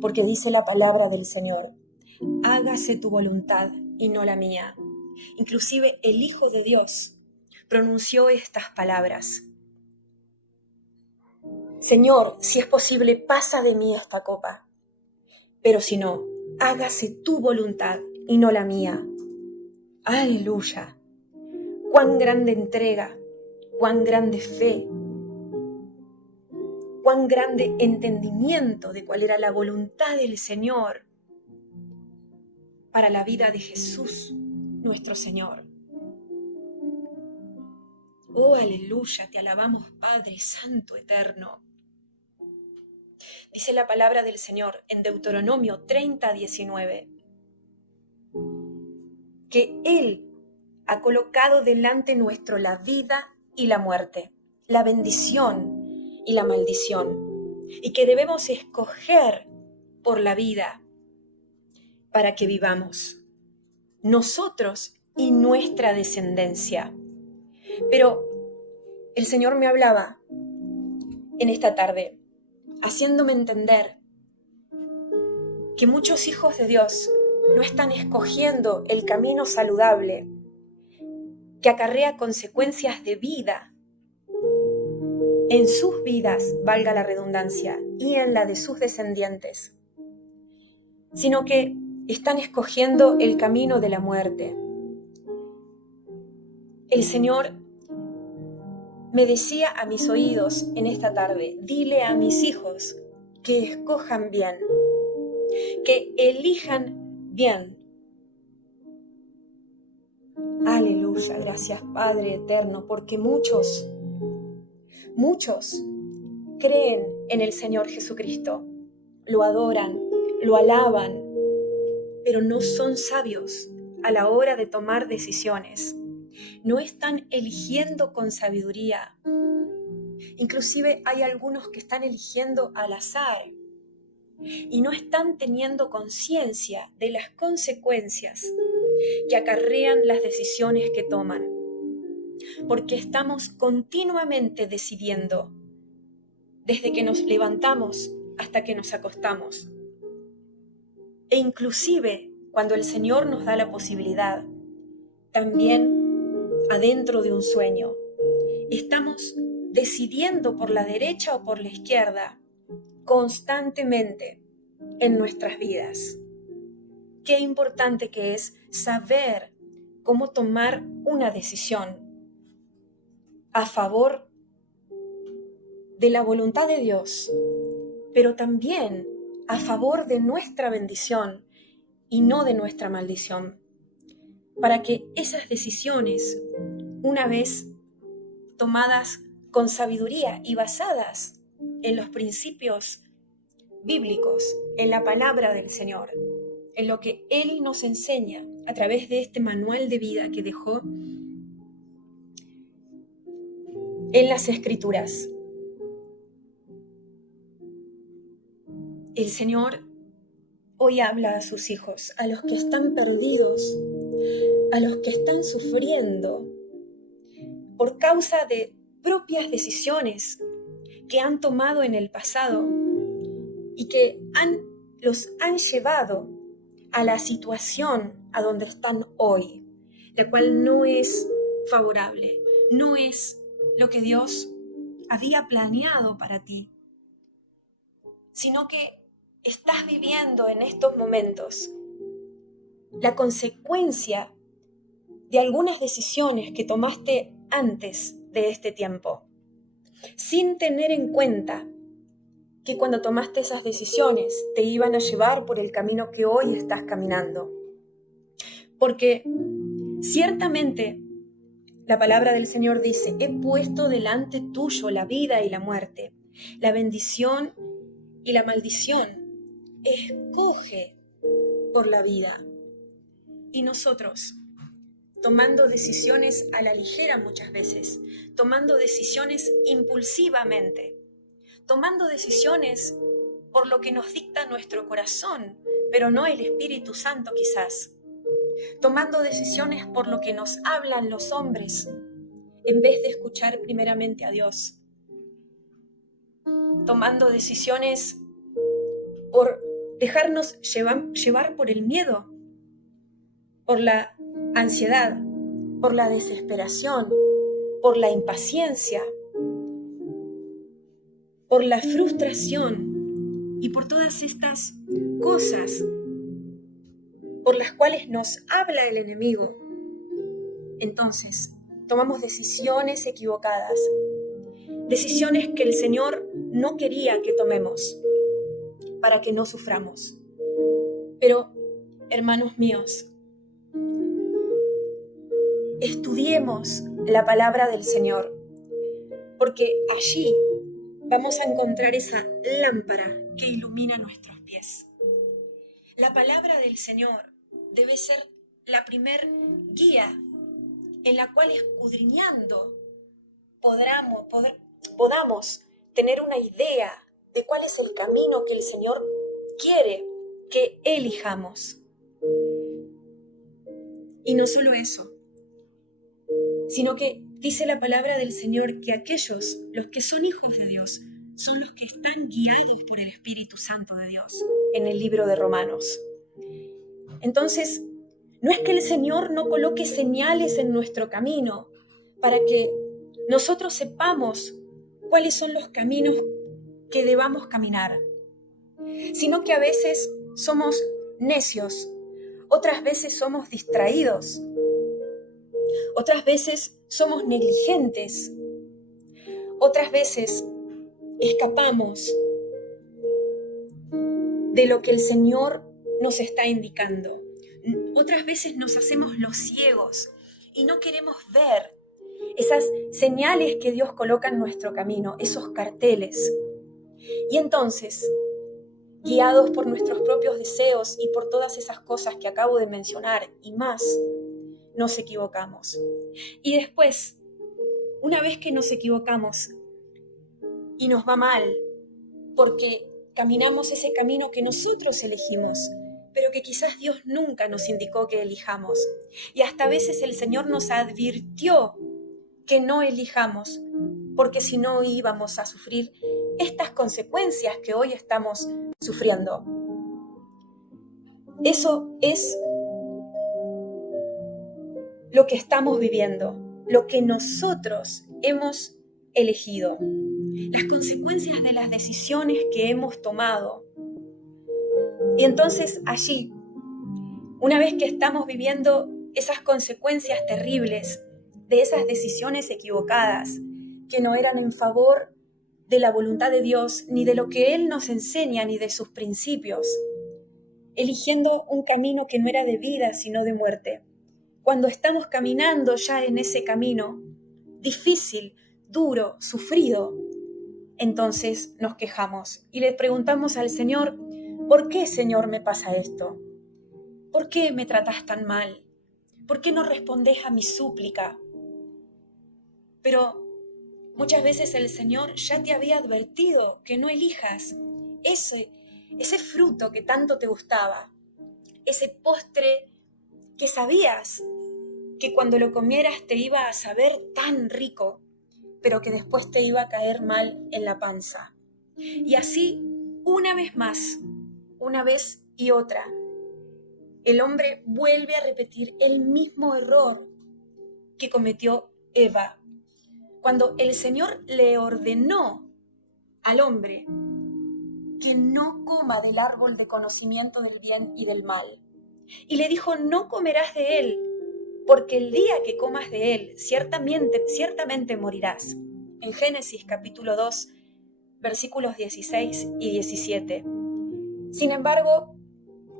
porque dice la palabra del Señor: hágase tu voluntad y no la mía. Inclusive el Hijo de Dios pronunció estas palabras: Señor, si es posible, pasa de mí esta copa, pero si no, hágase tu voluntad y no la mía. ¡Aleluya! ¡Cuán grande entrega! ¡Cuán grande fe! ¡Cuán grande entendimiento de cuál era la voluntad del Señor para la vida de Jesús, nuestro Señor! ¡Oh, aleluya! Te alabamos, Padre Santo Eterno. Dice la palabra del Señor en Deuteronomio 30:19, que Él ha colocado delante nuestro la vida y la muerte, la bendición y la maldición, y que debemos escoger por la vida para que vivamos, nosotros y nuestra descendencia. Pero el Señor me hablaba en esta tarde, haciéndome entender que muchos hijos de Dios no están escogiendo el camino saludable que acarrea consecuencias de vida en sus vidas, valga la redundancia, y en la de sus descendientes, sino que están escogiendo el camino de la muerte. El Señor me decía a mis oídos en esta tarde: dile a mis hijos que escojan bien, que elijan bien. Aleluya, gracias Padre Eterno, porque muchos creen en el Señor Jesucristo, lo adoran, lo alaban, pero no son sabios a la hora de tomar decisiones. No están eligiendo con sabiduría. Inclusive hay algunos que están eligiendo al azar y no están teniendo conciencia de las consecuencias que acarrean las decisiones que toman, porque estamos continuamente decidiendo, desde que nos levantamos hasta que nos acostamos. E inclusive cuando el Señor nos da la posibilidad, también adentro de un sueño, estamos decidiendo por la derecha o por la izquierda constantemente en nuestras vidas. Qué importante que es saber cómo tomar una decisión a favor de la voluntad de Dios, pero también a favor de nuestra bendición y no de nuestra maldición, para que esas decisiones, una vez tomadas con sabiduría y basadas en los principios bíblicos, en la palabra del Señor, en lo que Él nos enseña a través de este manual de vida que dejó en las Escrituras. El Señor hoy habla a sus hijos, a los que están perdidos, a los que están sufriendo por causa de propias decisiones que han tomado en el pasado y que los han llevado a la situación a donde están hoy, la cual no es favorable, no es lo que Dios había planeado para ti, sino que estás viviendo en estos momentos la consecuencia de algunas decisiones que tomaste antes de este tiempo, sin tener en cuenta que cuando tomaste esas decisiones te iban a llevar por el camino que hoy estás caminando. Porque ciertamente la palabra del Señor dice: he puesto delante tuyo la vida y la muerte, la bendición y la maldición. Escoge por la vida. Y nosotros, tomando decisiones a la ligera muchas veces, tomando decisiones impulsivamente, tomando decisiones por lo que nos dicta nuestro corazón, pero no el Espíritu Santo quizás, tomando decisiones por lo que nos hablan los hombres, en vez de escuchar primeramente a Dios, tomando decisiones por dejarnos llevar por el miedo, por la ansiedad, por la desesperación, por la impaciencia, por la frustración y por todas estas cosas por las cuales nos habla el enemigo. Entonces, tomamos decisiones equivocadas, decisiones que el Señor no quería que tomemos para que no suframos. Pero, hermanos míos, estudiemos la palabra del Señor, porque allí vamos a encontrar esa lámpara que ilumina nuestros pies. La palabra del Señor debe ser la primer guía en la cual, escudriñando, podamos tener una idea de cuál es el camino que el Señor quiere que elijamos. Y no solo eso, sino que dice la palabra del Señor que aquellos, los que son hijos de Dios, son los que están guiados por el Espíritu Santo de Dios, en el libro de Romanos. Entonces, no es que el Señor no coloque señales en nuestro camino para que nosotros sepamos cuáles son los caminos que debamos caminar, sino que a veces somos necios, otras veces somos distraídos, otras veces somos negligentes, otras veces escapamos de lo que el Señor nos está indicando. Otras veces nos hacemos los ciegos y no queremos ver esas señales que Dios coloca en nuestro camino, esos carteles. Y entonces, guiados por nuestros propios deseos y por todas esas cosas que acabo de mencionar y más, nos equivocamos. Y después, una vez que nos equivocamos y nos va mal, porque caminamos ese camino que nosotros elegimos, pero que quizás Dios nunca nos indicó que elijamos. Y hasta a veces el Señor nos advirtió que no elijamos, porque si no íbamos a sufrir estas consecuencias que hoy estamos sufriendo. Eso es lo que estamos viviendo, lo que nosotros hemos elegido, las consecuencias de las decisiones que hemos tomado. Y entonces allí, una vez que estamos viviendo esas consecuencias terribles de esas decisiones equivocadas que no eran en favor de la voluntad de Dios, ni de lo que Él nos enseña, ni de sus principios, eligiendo un camino que no era de vida, sino de muerte. Cuando estamos caminando ya en ese camino, difícil, duro, sufrido, entonces nos quejamos y le preguntamos al Señor, ¿por qué, Señor, me pasa esto? ¿Por qué me tratas tan mal? ¿Por qué no respondes a mi súplica? Pero muchas veces el Señor ya te había advertido que no elijas ese fruto que tanto te gustaba, ese postre que sabías que cuando lo comieras te iba a saber tan rico, pero que después te iba a caer mal en la panza. Y así, una vez más, una vez y otra, el hombre vuelve a repetir el mismo error que cometió Eva, cuando el Señor le ordenó al hombre que no coma del árbol de conocimiento del bien y del mal. Y le dijo, no comerás de él, porque el día que comas de él, ciertamente morirás. En Génesis capítulo 2, versículos 16 y 17. Sin embargo,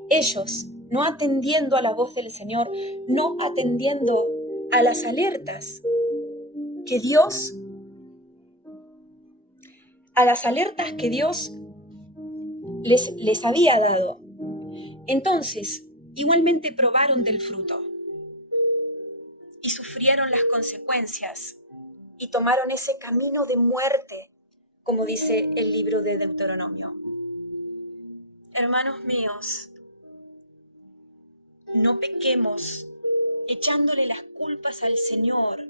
ellos, no atendiendo a la voz del Señor, no atendiendo a las alertas que Dios les había dado. Entonces, igualmente probaron del fruto y sufrieron las consecuencias y tomaron ese camino de muerte, como dice el libro de Deuteronomio. Hermanos míos, no pequemos echándole las culpas al Señor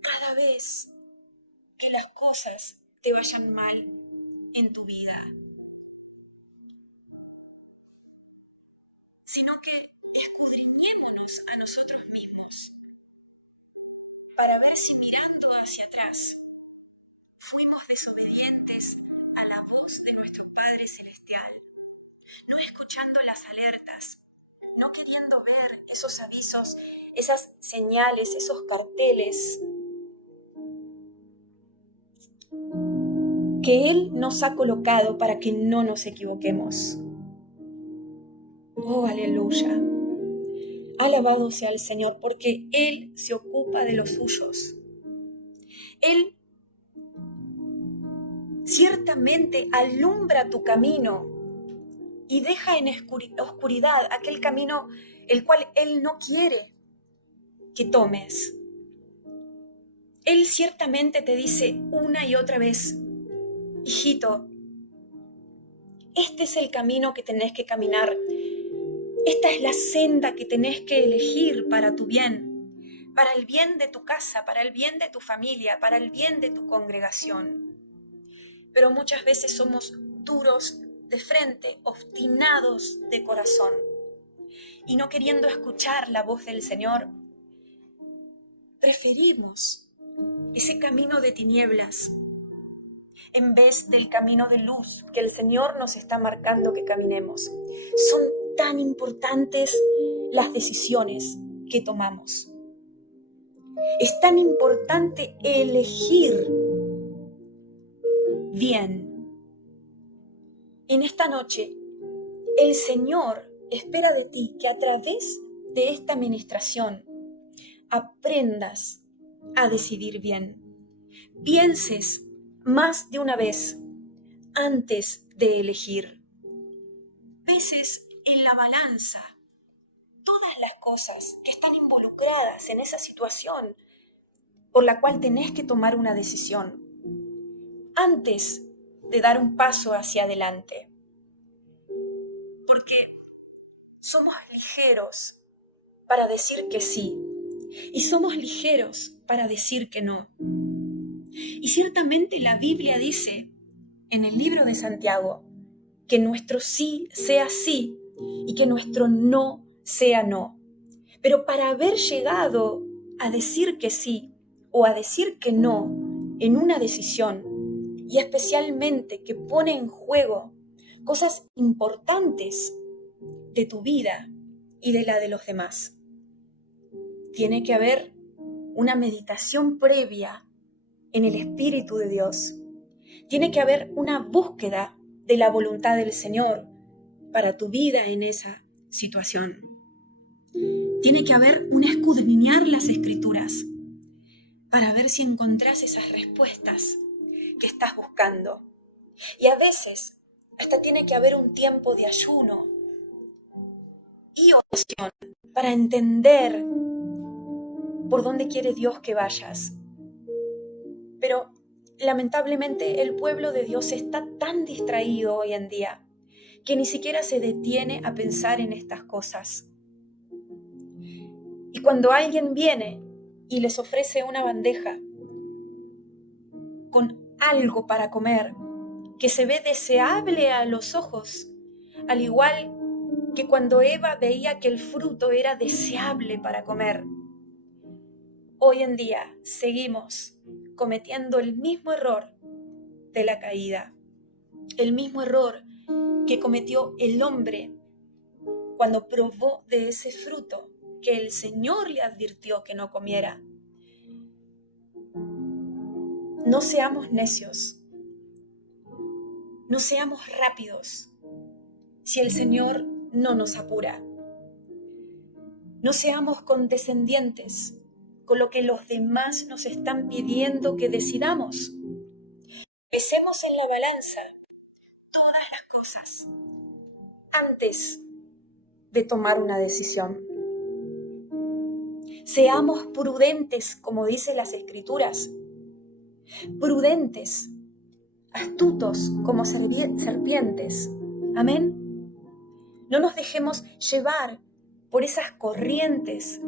cada vez que las cosas te vayan mal en tu vida. Padre Celestial, no escuchando las alertas, no queriendo ver esos avisos, esas señales, esos carteles que Él nos ha colocado para que no nos equivoquemos. Oh, aleluya. Alabado sea el Señor, porque Él se ocupa de los suyos. Él ciertamente alumbra tu camino y deja en oscuridad aquel camino el cual Él no quiere que tomes. Él ciertamente te dice una y otra vez: hijito, este es el camino que tenés que caminar. Esta es la senda que tenés que elegir para tu bien, para el bien de tu casa, para el bien de tu familia, para el bien de tu congregación. Pero muchas veces somos duros de frente, obstinados de corazón, y no queriendo escuchar la voz del Señor, preferimos ese camino de tinieblas en vez del camino de luz que el Señor nos está marcando que caminemos. Son tan importantes las decisiones que tomamos. Es tan importante elegir bien. En esta noche, el Señor espera de ti que a través de esta administración aprendas a decidir bien. Pienses más de una vez antes de elegir. Peses en la balanza todas las cosas que están involucradas en esa situación por la cual tenés que tomar una decisión antes de dar un paso hacia adelante. Porque somos ligeros para decir que sí y somos ligeros para decir que no. Y ciertamente la Biblia dice en el libro de Santiago que nuestro sí sea sí y que nuestro no sea no. Pero para haber llegado a decir que sí o a decir que no en una decisión, y especialmente que pone en juego cosas importantes de tu vida y de la de los demás, tiene que haber una meditación previa en el Espíritu de Dios. Tiene que haber una búsqueda de la voluntad del Señor para tu vida en esa situación. Tiene que haber un escudriñar las Escrituras para ver si encontrás esas respuestas que estás buscando. Y a veces hasta tiene que haber un tiempo de ayuno y oración para entender por dónde quiere Dios que vayas. Pero lamentablemente el pueblo de Dios está tan distraído hoy en día que ni siquiera se detiene a pensar en estas cosas. Y cuando alguien viene y les ofrece una bandeja con algo para comer que se ve deseable a los ojos, al igual que cuando Eva veía que el fruto era deseable para comer, hoy en día seguimos cometiendo el mismo error de la caída, el mismo error que cometió el hombre cuando probó de ese fruto que el Señor le advirtió que no comiera. No seamos necios, no seamos rápidos si el Señor no nos apura. No seamos condescendientes con lo que los demás nos están pidiendo que decidamos. Pesemos en la balanza todas las cosas antes de tomar una decisión. Seamos prudentes, como dicen las Escrituras, prudentes, astutos como serpientes. Amén. No nos dejemos llevar por esas corrientes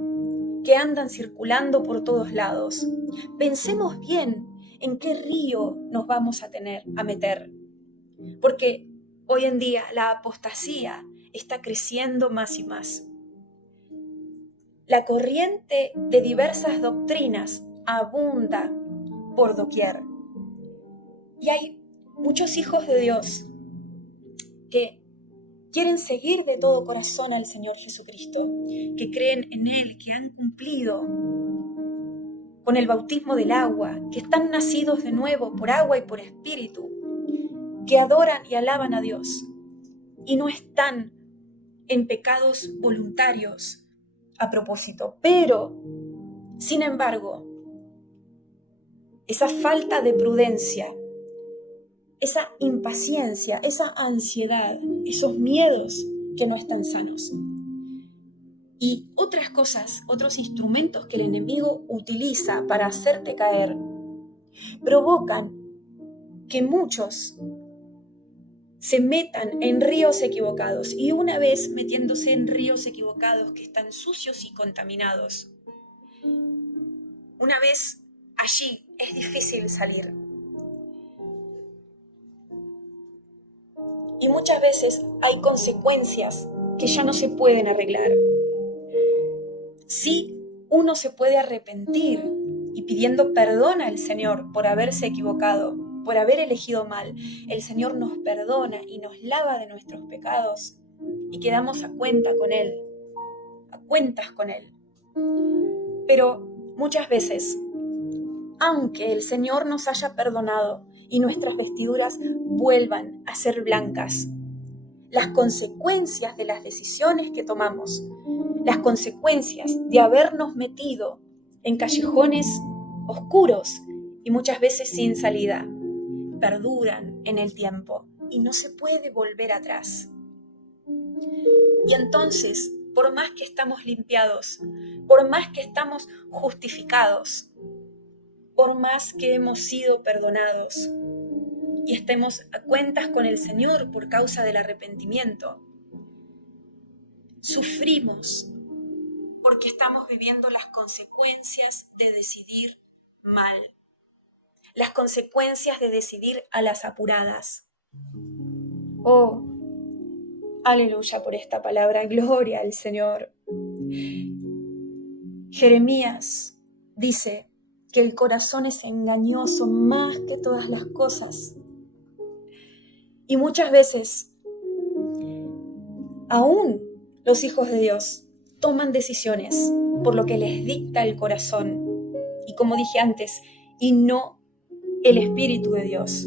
que andan circulando por todos lados. Pensemos bien en qué río nos vamos a meter, porque hoy en día la apostasía está creciendo más y más. La corriente de diversas doctrinas abunda por doquier. Y hay muchos hijos de Dios que quieren seguir de todo corazón al Señor Jesucristo, que creen en Él, que han cumplido con el bautismo del agua, que están nacidos de nuevo por agua y por espíritu, que adoran y alaban a Dios y no están en pecados voluntarios a propósito. Pero, sin embargo, esa falta de prudencia, esa impaciencia, esa ansiedad, esos miedos que no están sanos y otras cosas, otros instrumentos que el enemigo utiliza para hacerte caer, provocan que muchos se metan en ríos equivocados, y una vez metiéndose en ríos equivocados que están sucios y contaminados, una vez allí es difícil salir. Y muchas veces hay consecuencias que ya no se pueden arreglar. Sí, uno se puede arrepentir y pidiendo perdón al Señor por haberse equivocado, por haber elegido mal. El Señor nos perdona y nos lava de nuestros pecados y quedamos a cuenta con Él, a cuentas con Él. Pero muchas veces, aunque el Señor nos haya perdonado y nuestras vestiduras vuelvan a ser blancas, las consecuencias de las decisiones que tomamos, las consecuencias de habernos metido en callejones oscuros y muchas veces sin salida, perduran en el tiempo y no se puede volver atrás. Y entonces, por más que estamos limpiados, por más que estamos justificados, por más que hemos sido perdonados y estemos a cuentas con el Señor por causa del arrepentimiento, sufrimos porque estamos viviendo las consecuencias de decidir mal, las consecuencias de decidir a las apuradas. Oh, aleluya por esta palabra, gloria al Señor. Jeremías dice que el corazón es engañoso más que todas las cosas. Y muchas veces, aún los hijos de Dios toman decisiones por lo que les dicta el corazón. Y como dije antes, y no el Espíritu de Dios.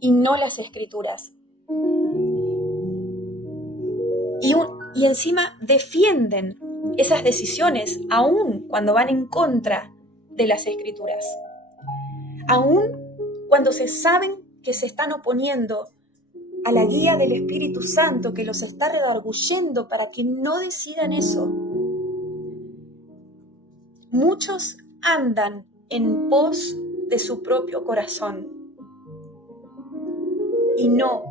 Y no las Escrituras. Y encima defienden esas decisiones, aún cuando van en contra de las Escrituras. Aún cuando se saben que se están oponiendo a la guía del Espíritu Santo que los está redarguyendo para que no decidan eso. Muchos andan en pos de su propio corazón y no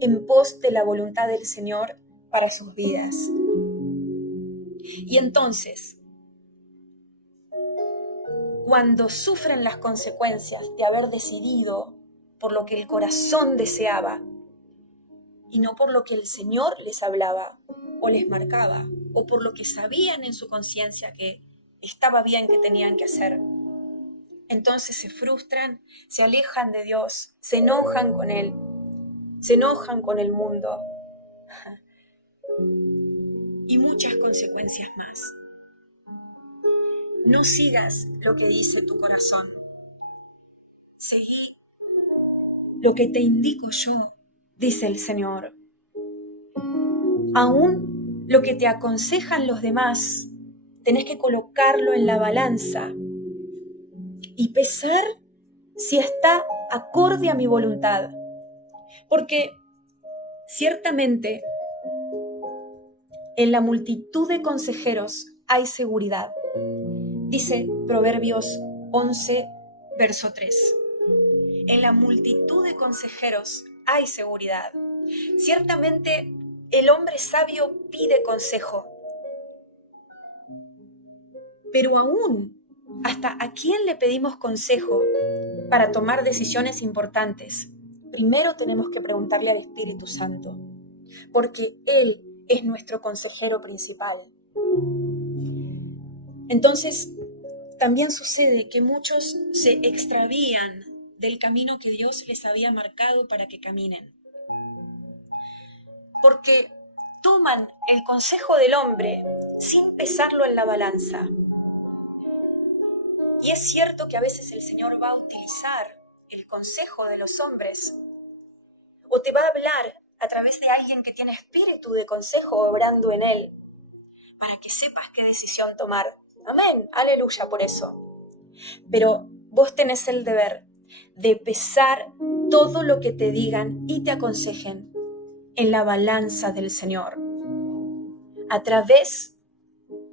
en pos de la voluntad del Señor para sus vidas. Y entonces, cuando sufren las consecuencias de haber decidido por lo que el corazón deseaba y no por lo que el Señor les hablaba o les marcaba o por lo que sabían en su conciencia que estaba bien que tenían que hacer, entonces se frustran, se alejan de Dios, se enojan con Él, se enojan con el mundo y muchas consecuencias más. No sigas lo que dice tu corazón. Seguí lo que te indico yo, dice el Señor. Aún lo que te aconsejan los demás, tenés que colocarlo en la balanza y pesar si está acorde a mi voluntad. Porque ciertamente en la multitud de consejeros hay seguridad. Dice Proverbios 11, verso 3. En la multitud de consejeros hay seguridad. Ciertamente el hombre sabio pide consejo. Pero aún, ¿hasta a quién le pedimos consejo para tomar decisiones importantes? Primero tenemos que preguntarle al Espíritu Santo, porque Él es nuestro consejero principal. Entonces, también sucede que muchos se extravían del camino que Dios les había marcado para que caminen. Porque toman el consejo del hombre sin pesarlo en la balanza. Y es cierto que a veces el Señor va a utilizar el consejo de los hombres o te va a hablar a través de alguien que tiene espíritu de consejo obrando en él para que sepas qué decisión tomar. Amén, aleluya por eso. Pero vos tenés el deber de pesar todo lo que te digan y te aconsejen en la balanza del Señor, a través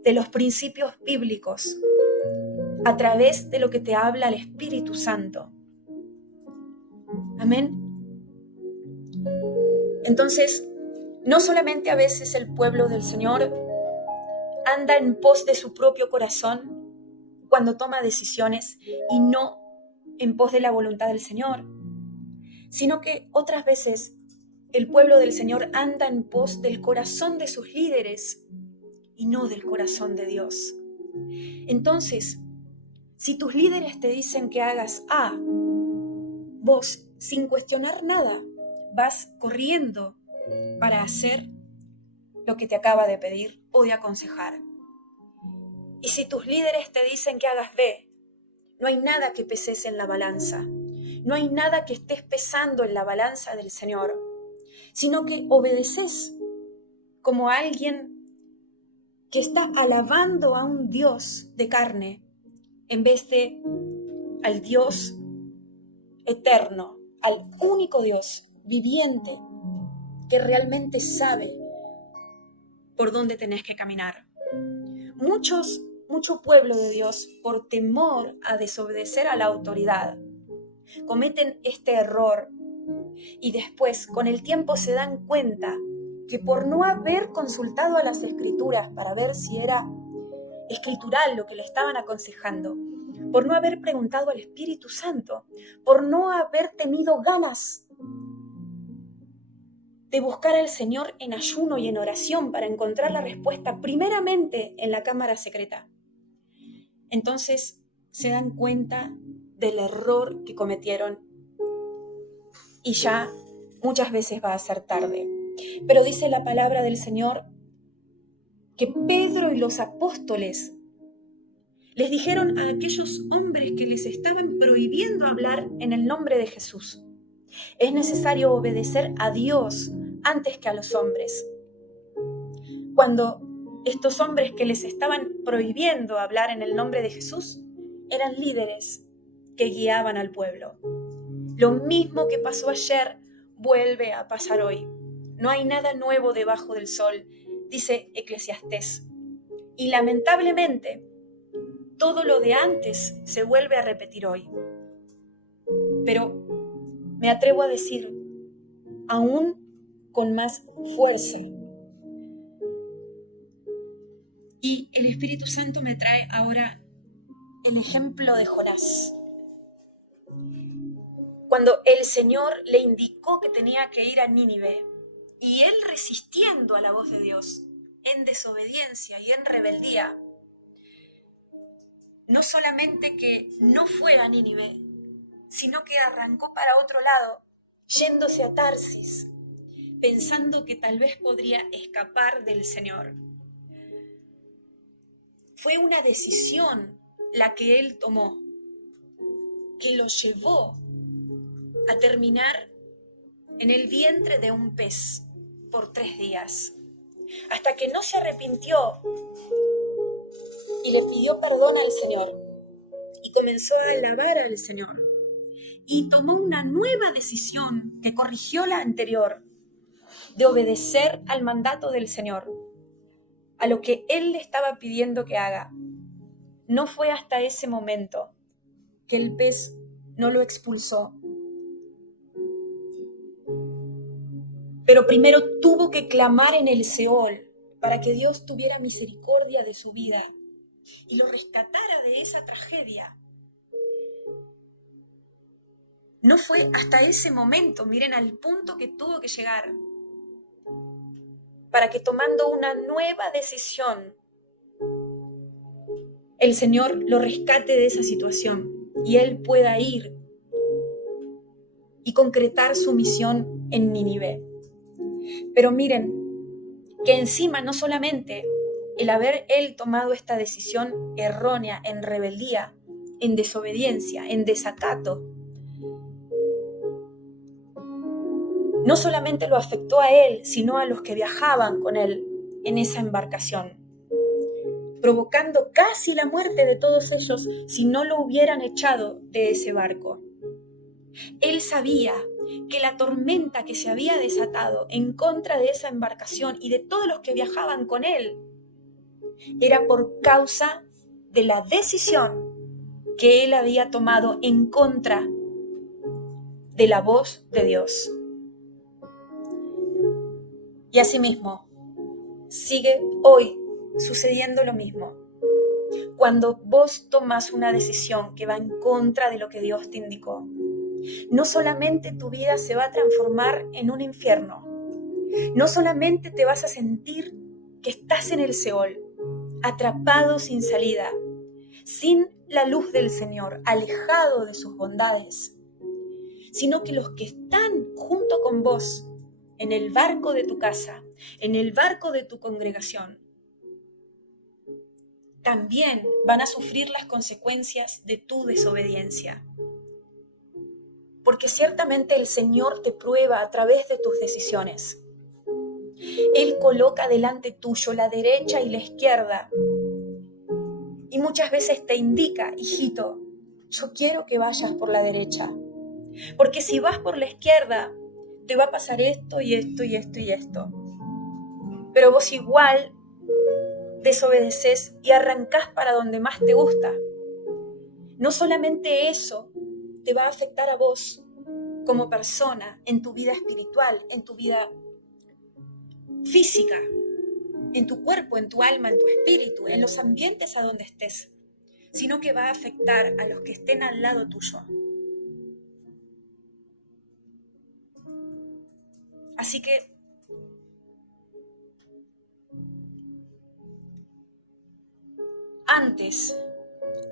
de los principios bíblicos, a través de lo que te habla el Espíritu Santo. Amén. Entonces, no solamente a veces el pueblo del Señor anda en pos de su propio corazón cuando toma decisiones y no en pos de la voluntad del Señor, sino que otras veces el pueblo del Señor anda en pos del corazón de sus líderes y no del corazón de Dios. Entonces, si tus líderes te dicen que hagas A, vos, sin cuestionar nada, vas corriendo para hacer lo que te acaba de pedir o de aconsejar. Y si tus líderes te dicen que hagas B, no hay nada que peses en la balanza, no hay nada que estés pesando en la balanza del Señor, sino que obedeces como alguien que está alabando a un Dios de carne en vez de al Dios eterno, al único Dios viviente que realmente sabe por dónde tenés que caminar. Mucho pueblo de Dios, por temor a desobedecer a la autoridad, cometen este error y después, con el tiempo, se dan cuenta que por no haber consultado a las Escrituras para ver si era escritural lo que le estaban aconsejando, por no haber preguntado al Espíritu Santo, por no haber tenido ganas de buscar al Señor en ayuno y en oración para encontrar la respuesta primeramente en la cámara secreta. Entonces se dan cuenta del error que cometieron y ya muchas veces va a ser tarde. Pero dice la palabra del Señor que Pedro y los apóstoles les dijeron a aquellos hombres que les estaban prohibiendo hablar en el nombre de Jesús: es necesario obedecer a Dios antes que a los hombres. Cuando estos hombres que les estaban prohibiendo hablar en el nombre de Jesús eran líderes que guiaban al pueblo. Lo mismo que pasó ayer vuelve a pasar hoy. No hay nada nuevo debajo del sol, dice Eclesiastés. Y lamentablemente, todo lo de antes se vuelve a repetir hoy. Pero me atrevo a decir, aún con más fuerza. Y el Espíritu Santo me trae ahora el ejemplo de Jonás. Cuando el Señor le indicó que tenía que ir a Nínive, y él resistiendo a la voz de Dios, en desobediencia y en rebeldía, no solamente que no fue a Nínive, sino que arrancó para otro lado, yéndose a Tarsis, pensando que tal vez podría escapar del Señor. Fue una decisión la que él tomó, que lo llevó a terminar en el vientre de un pez por 3 días, hasta que no se arrepintió y le pidió perdón al Señor y comenzó a alabar al Señor y tomó una nueva decisión que corrigió la anterior, de obedecer al mandato del Señor, a lo que Él le estaba pidiendo que haga. No fue hasta ese momento que el pez no lo expulsó, pero primero tuvo que clamar en el Seol para que Dios tuviera misericordia de su vida y lo rescatara de esa tragedia. No fue hasta ese momento, miren al punto que tuvo que llegar, para que tomando una nueva decisión, el Señor lo rescate de esa situación y Él pueda ir y concretar su misión en Nínive. Pero miren, que encima no solamente el haber él tomado esta decisión errónea, en rebeldía, en desobediencia, en desacato, no solamente lo afectó a él, sino a los que viajaban con él en esa embarcación, provocando casi la muerte de todos ellos si no lo hubieran echado de ese barco. Él sabía que la tormenta que se había desatado en contra de esa embarcación y de todos los que viajaban con él era por causa de la decisión que él había tomado en contra de la voz de Dios. Y asimismo, sigue hoy sucediendo lo mismo. Cuando vos tomas una decisión que va en contra de lo que Dios te indicó, no solamente tu vida se va a transformar en un infierno, no solamente te vas a sentir que estás en el Seol, atrapado sin salida, sin la luz del Señor, alejado de sus bondades, sino que los que están junto con vos en el barco de tu casa, en el barco de tu congregación, también van a sufrir las consecuencias de tu desobediencia. Porque ciertamente el Señor te prueba a través de tus decisiones. Él coloca delante tuyo la derecha y la izquierda. Y muchas veces te indica, hijito, yo quiero que vayas por la derecha. Porque si vas por la izquierda, te va a pasar esto y esto y esto y esto. Pero vos igual desobedeces y arrancás para donde más te gusta. No solamente eso te va a afectar a vos como persona, en tu vida espiritual, en tu vida física, en tu cuerpo, en tu alma, en tu espíritu, en los ambientes a donde estés, sino que va a afectar a los que estén al lado tuyo. Así que antes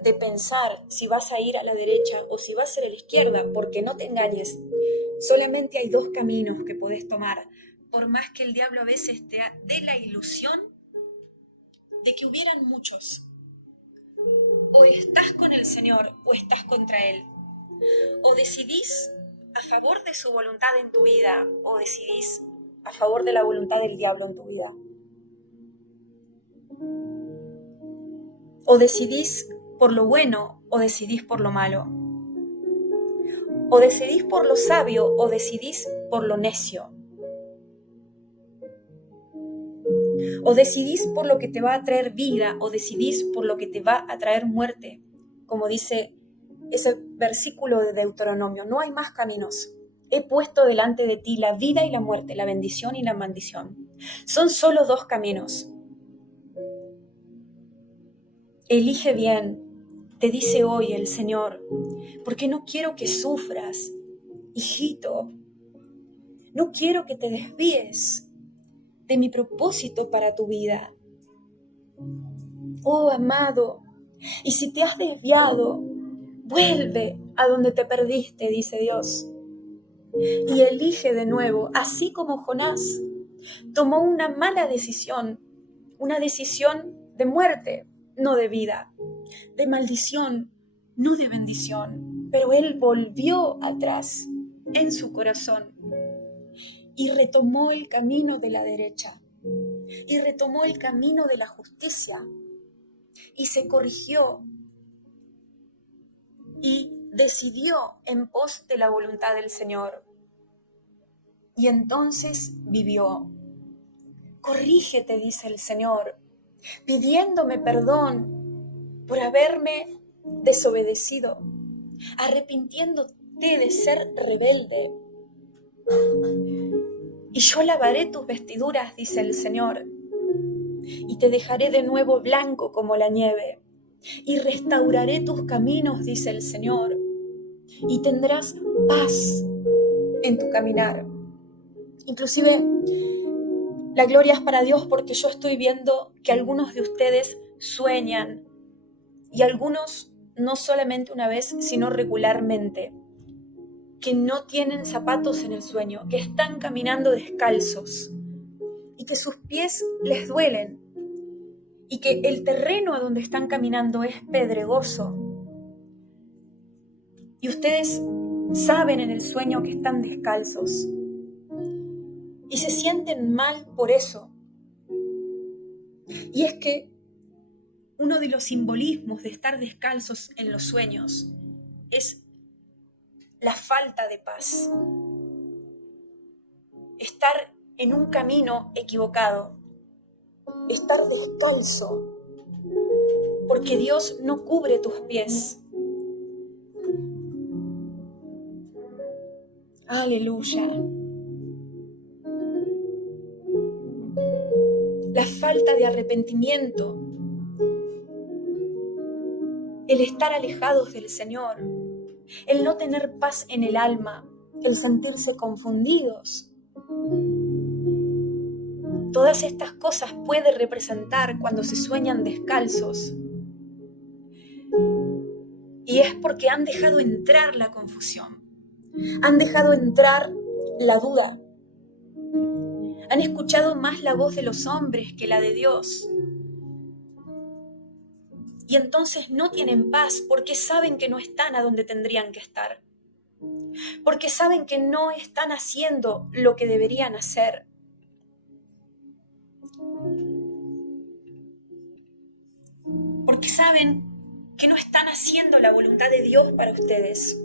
de pensar si vas a ir a la derecha o si vas a ir a la izquierda, porque no te engañes, solamente hay dos caminos que podés tomar, por más que el diablo a veces te dé la ilusión de que hubieran muchos. O estás con el Señor o estás contra Él. O decidís a favor de su voluntad en tu vida o decidís a favor de la voluntad del diablo en tu vida. O decidís por lo bueno o decidís por lo malo. O decidís por lo sabio o decidís por lo necio. O decidís por lo que te va a traer vida o decidís por lo que te va a traer muerte. Como dice ese versículo de Deuteronomio, no hay más caminos. He puesto delante de ti la vida y la muerte, la bendición y la maldición. Son solo dos caminos. Elige bien, te dice hoy el Señor, porque no quiero que sufras, hijito. No quiero que te desvíes de mi propósito para tu vida. Oh, amado, y si te has desviado, vuelve a donde te perdiste, dice Dios. Y elige de nuevo, así como Jonás tomó una mala decisión, una decisión de muerte, no de vida, de maldición, no de bendición. Pero él volvió atrás en su corazón y retomó el camino de la derecha, y retomó el camino de la justicia, y se corrigió, y decidió en pos de la voluntad del Señor. Y entonces vivió. Corrígete, dice el Señor, pidiéndome perdón por haberme desobedecido, arrepintiéndote de ser rebelde. Y yo lavaré tus vestiduras, dice el Señor, y te dejaré de nuevo blanco como la nieve, y restauraré tus caminos, dice el Señor, y tendrás paz en tu caminar. Inclusive, la gloria es para Dios porque yo estoy viendo que algunos de ustedes sueñan, y algunos no solamente una vez, sino regularmente. que no tienen zapatos en el sueño, que están caminando descalzos y que sus pies les duelen y que el terreno a donde están caminando es pedregoso. Y ustedes saben en el sueño que están descalzos y se sienten mal por eso. Y es que uno de los simbolismos de estar descalzos en los sueños es la falta de paz. Estar en un camino equivocado. Estar descalzo. Porque Dios no cubre tus pies. Aleluya. La falta de arrepentimiento. El estar alejados del Señor. El no tener paz en el alma. El sentirse confundidos. Todas estas cosas puede representar cuando se sueñan descalzos. Y es porque han dejado entrar la confusión. Han dejado entrar la duda. Han escuchado más la voz de los hombres que la de Dios. Y entonces no tienen paz porque saben que no están a donde tendrían que estar. Porque saben que no están haciendo lo que deberían hacer. Porque saben que no están haciendo la voluntad de Dios para ustedes.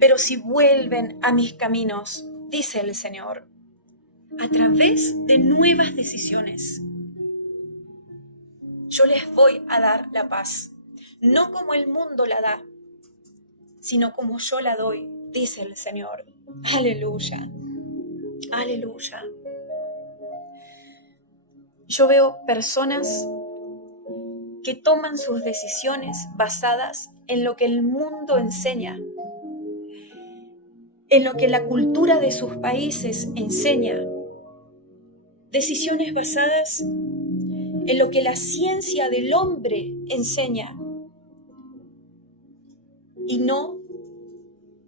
Pero si vuelven a mis caminos, dice el Señor, a través de nuevas decisiones, yo les voy a dar la paz, no como el mundo la da, sino como yo la doy, dice el Señor. Aleluya, aleluya. Yo veo personas que toman sus decisiones basadas en lo que el mundo enseña, en lo que la cultura de sus países enseña, decisiones basadas en lo que la ciencia del hombre enseña y no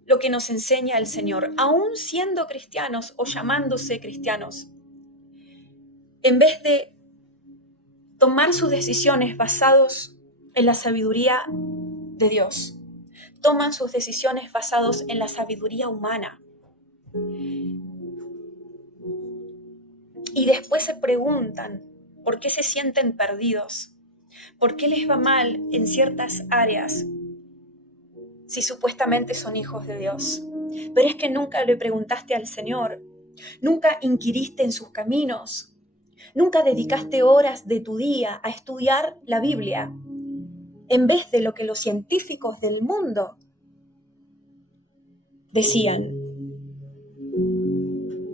lo que nos enseña el Señor, aún siendo cristianos o llamándose cristianos. En vez de tomar sus decisiones basados en la sabiduría de Dios, toman sus decisiones basados en la sabiduría humana. Y después se preguntan por qué se sienten perdidos, por qué les va mal en ciertas áreas, si supuestamente son hijos de Dios. Pero es que nunca le preguntaste al Señor, nunca inquiriste en sus caminos, nunca dedicaste horas de tu día a estudiar la Biblia, en vez de lo que los científicos del mundo decían.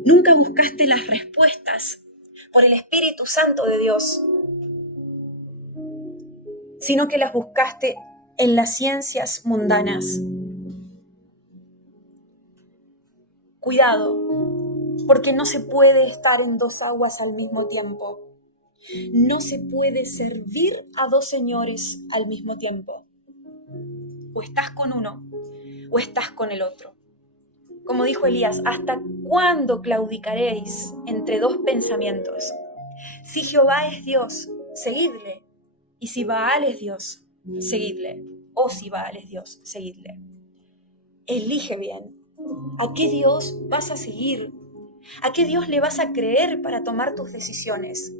Nunca buscaste las respuestas por el Espíritu Santo de Dios, sino que las buscaste en las ciencias mundanas. Cuidado, porque no se puede estar en dos aguas al mismo tiempo. No se puede servir a dos señores al mismo tiempo. O estás con uno, o estás con el otro. Como dijo Elías, ¿hasta cuándo claudicaréis entre dos pensamientos? Si Jehová es Dios, seguidle. Y si Baal es Dios, seguidle. O si Baal es Dios, seguidle. Elige bien. ¿A qué Dios vas a seguir? ¿A qué Dios le vas a creer para tomar tus decisiones?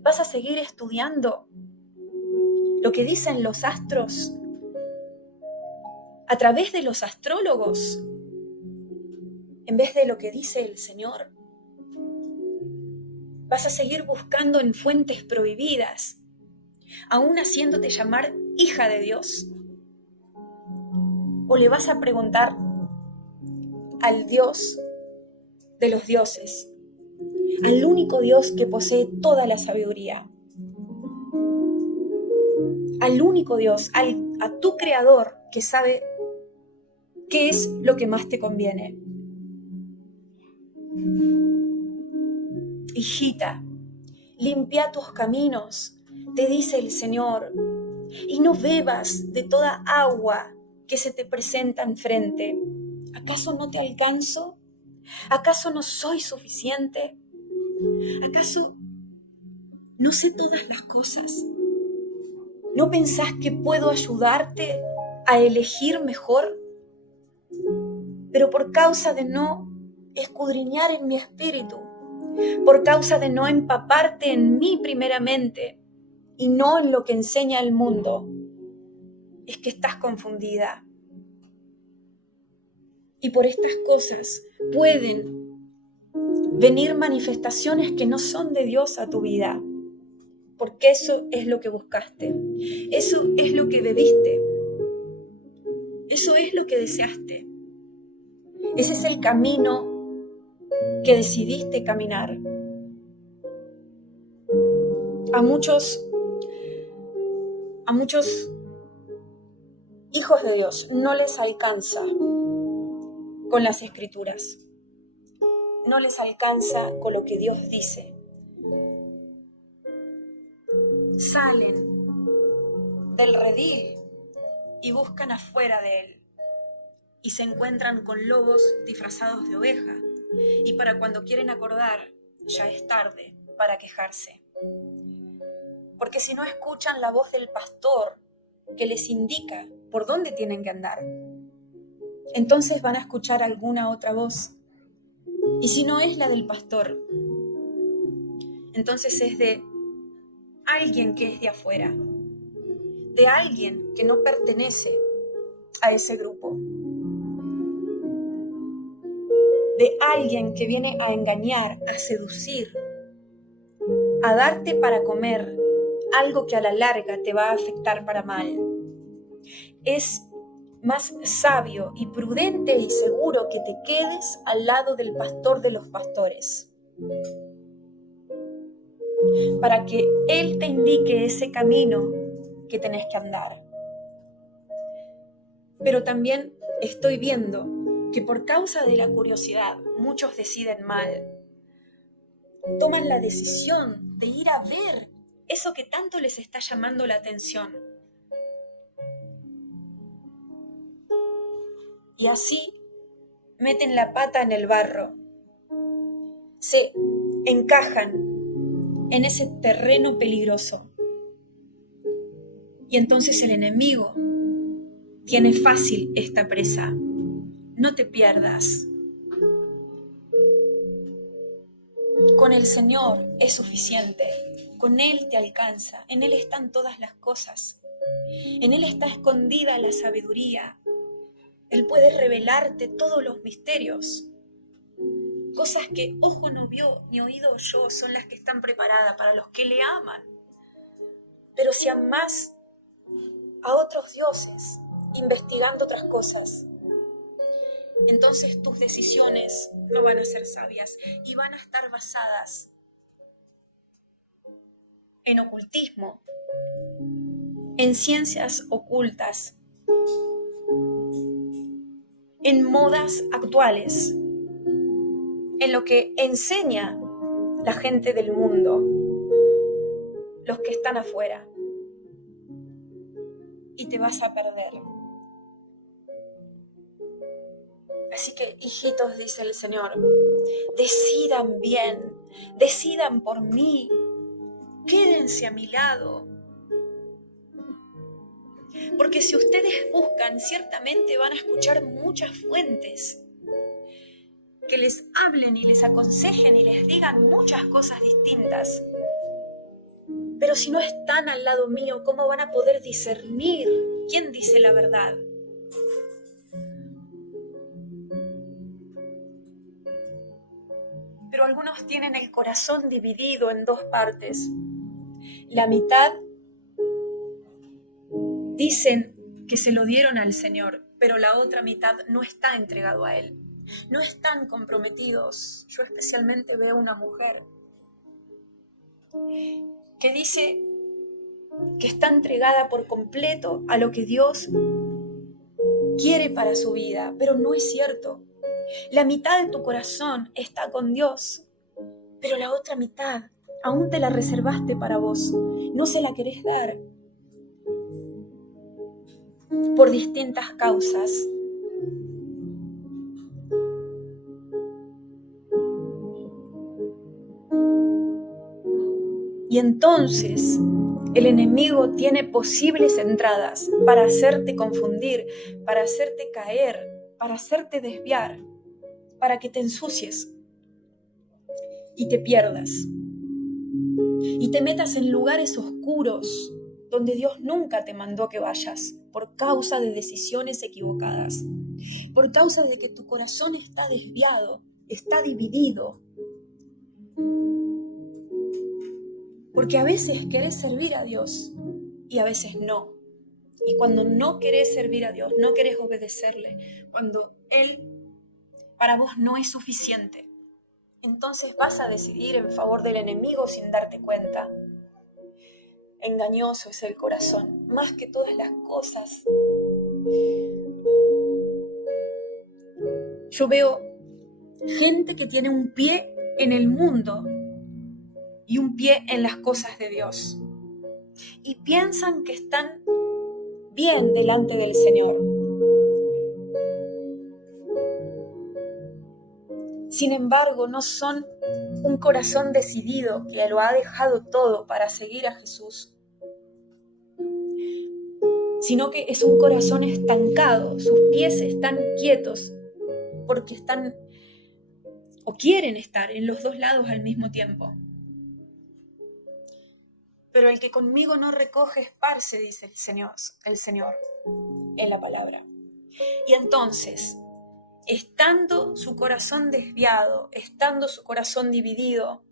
¿Vas a seguir estudiando lo que dicen los astros a través de los astrólogos en vez de lo que dice el Señor? ¿Vas a seguir buscando en fuentes prohibidas, aún haciéndote llamar hija de Dios? ¿O le vas a preguntar al Dios de los dioses, al único Dios que posee toda la sabiduría, al único Dios, a tu Creador que sabe qué es lo que más te conviene? Hijita, limpia tus caminos, te dice el Señor. y no bebas de toda agua que se te presenta enfrente. ¿Acaso no te alcanzo? ¿Acaso no soy suficiente? ¿Acaso no sé todas las cosas? ¿No pensás que puedo ayudarte a elegir mejor? Pero por causa de no escudriñar en mi espíritu, por causa de no empaparte en mí primeramente y no en lo que enseña el mundo, es que estás confundida. Y por estas cosas pueden venir manifestaciones que no son de Dios a tu vida, porque eso es lo que buscaste, eso es lo que bebiste, eso es lo que deseaste, ese es el camino que decidiste caminar. A muchos hijos de Dios no les alcanza con las escrituras, no les alcanza con lo que Dios dice. Salen del redil y buscan afuera de él y se encuentran con lobos disfrazados de oveja, y para cuando quieren acordar ya es tarde para quejarse. Porque si no escuchan la voz del pastor que les indica por dónde tienen que andar, entonces van a escuchar alguna otra voz. Y si no es la del pastor, entonces es de alguien que es de afuera, de alguien que no pertenece a ese grupo, de alguien que viene a engañar, a seducir, a darte para comer algo que a la larga te va a afectar para mal. Es más sabio y prudente y seguro que te quedes al lado del pastor de los pastores, para que él te indique ese camino que tenés que andar. Pero también estoy viendo que por causa de la curiosidad muchos deciden mal. Toman la decisión de ir a ver eso que tanto les está llamando la atención. Y así meten la pata en el barro. Se encajan en ese terreno peligroso. Y entonces el enemigo tiene fácil esta presa. No te pierdas. Con el Señor es suficiente. Con Él te alcanza. En Él están todas las cosas. En Él está escondida la sabiduría. Él puede revelarte todos los misterios. Cosas que ojo no vio ni oído oyó son las que están preparadas para los que le aman. Pero si amás a otros dioses, investigando otras cosas, entonces tus decisiones no van a ser sabias y van a estar basadas en ocultismo, en ciencias ocultas, en modas actuales, en lo que enseña la gente del mundo, los que están afuera, y te vas a perder. Así que, hijitos, dice el Señor, decidan bien, decidan por mí, quédense a mi lado. Porque si ustedes buscan, ciertamente van a escuchar muchas fuentes que les hablen y les aconsejen y les digan muchas cosas distintas. Pero si no están al lado mío, ¿cómo van a poder discernir quién dice la verdad? Pero algunos tienen el corazón dividido en dos partes. La mitad dicen que se lo dieron al Señor, pero la otra mitad no está entregado a Él. No están comprometidos. Yo especialmente veo una mujer que dice que está entregada por completo a lo que Dios quiere para su vida, pero no es cierto. La mitad de tu corazón está con Dios, pero la otra mitad aún te la reservaste para vos. No se la querés dar. por distintas causas. Y entonces el enemigo tiene posibles entradas para hacerte confundir, para hacerte caer, para hacerte desviar, para que te ensucies y te pierdas y te metas en lugares oscuros donde Dios nunca te mandó que vayas por causa de decisiones equivocadas, por causa de que tu corazón está desviado, está dividido. Porque a veces querés servir a Dios y a veces no. Y cuando no querés servir a Dios, no querés obedecerle, cuando Él para vos no es suficiente, entonces vas a decidir en favor del enemigo sin darte cuenta. Engañoso es el corazón, más que todas las cosas. Yo veo gente que tiene un pie en el mundo y un pie en las cosas de Dios. Y piensan que están bien delante del Señor. Sin embargo, no son un corazón decidido que lo ha dejado todo para seguir a Jesús, sino que es un corazón estancado, sus pies están quietos porque están o quieren estar en los dos lados al mismo tiempo. Pero el que conmigo no recoge esparce, dice el Señor en la palabra. Y entonces, estando su corazón desviado, estando su corazón dividido,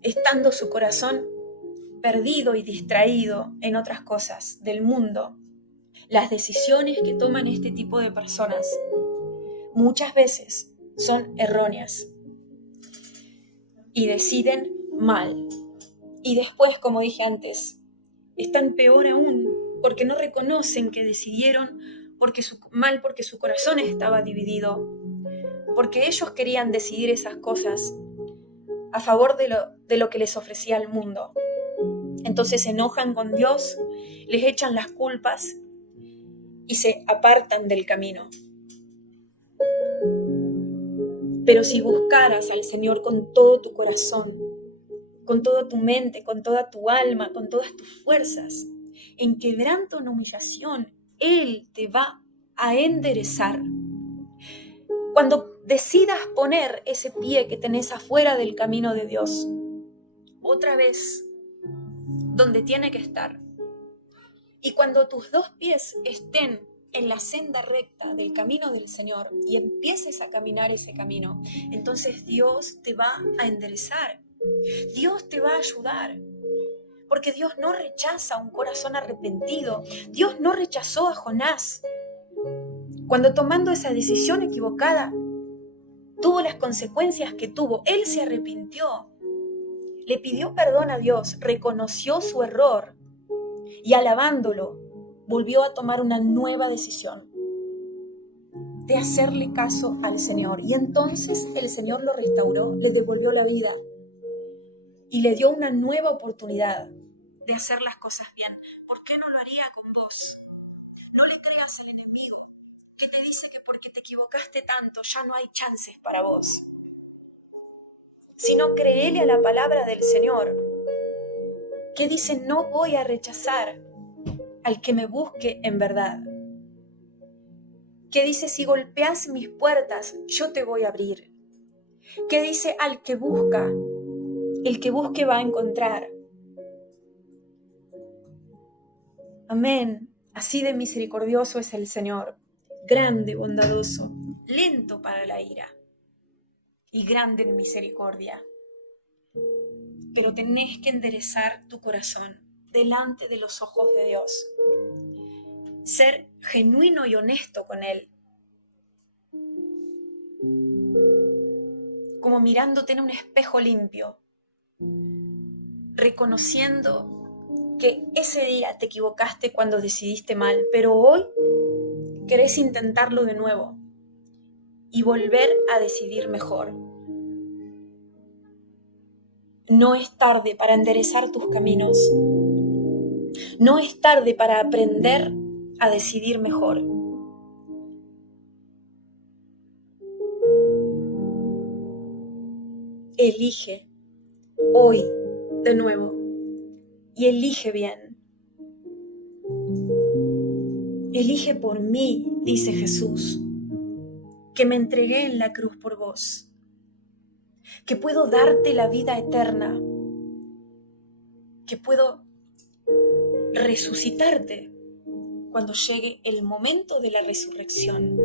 estando su corazón perdido y distraído en otras cosas del mundo, las decisiones que toman este tipo de personas muchas veces son erróneas y deciden mal. Y después, como dije antes, están peor aún porque no reconocen que decidieron porque su corazón estaba dividido, porque ellos querían decidir esas cosas a favor de lo que les ofrecía el mundo. Entonces se enojan con Dios, les echan las culpas y se apartan del camino. Pero si buscaras al Señor con todo tu corazón, con toda tu mente, con toda tu alma, con todas tus fuerzas, en quebranto, en humillación, Él te va a enderezar. Cuando decidas poner ese pie que tenés afuera del camino de Dios, otra vez, donde tiene que estar, y cuando tus dos pies estén en la senda recta del camino del Señor y empieces a caminar ese camino, entonces Dios te va a enderezar. Dios te va a ayudar, porque Dios no rechaza un corazón arrepentido. Dios no rechazó a Jonás cuando tomando esa decisión equivocada tuvo las consecuencias que tuvo. Él se arrepintió, le pidió perdón a Dios, reconoció su error y alabándolo volvió a tomar una nueva decisión de hacerle caso al Señor. Y entonces el Señor lo restauró, le devolvió la vida y le dio una nueva oportunidad de hacer las cosas bien. ¿Por qué no lo haría con vos? No le creas al enemigo que te dice que porque te equivocaste tanto ya no hay chances para vos. Sino créele a la palabra del Señor, que dice: no voy a rechazar al que me busque en verdad. Que dice: si golpeas mis puertas, yo te voy a abrir. Que dice: al que busca, el que busque va a encontrar. Amén. Así de misericordioso es el Señor, grande, bondadoso, lento para la ira y grande en misericordia. Pero tenés que enderezar tu corazón delante de los ojos de Dios. Ser genuino y honesto con Él. Como mirándote en un espejo limpio, reconociendo que ese día te equivocaste cuando decidiste mal, pero hoy querés intentarlo de nuevo y volver a decidir mejor. No es tarde para enderezar tus caminos. No es tarde para aprender a decidir mejor. Elige hoy de nuevo y elige bien. Elige por mí, dice Jesús, que me entregué en la cruz por vos, que puedo darte la vida eterna, que puedo resucitarte cuando llegue el momento de la resurrección.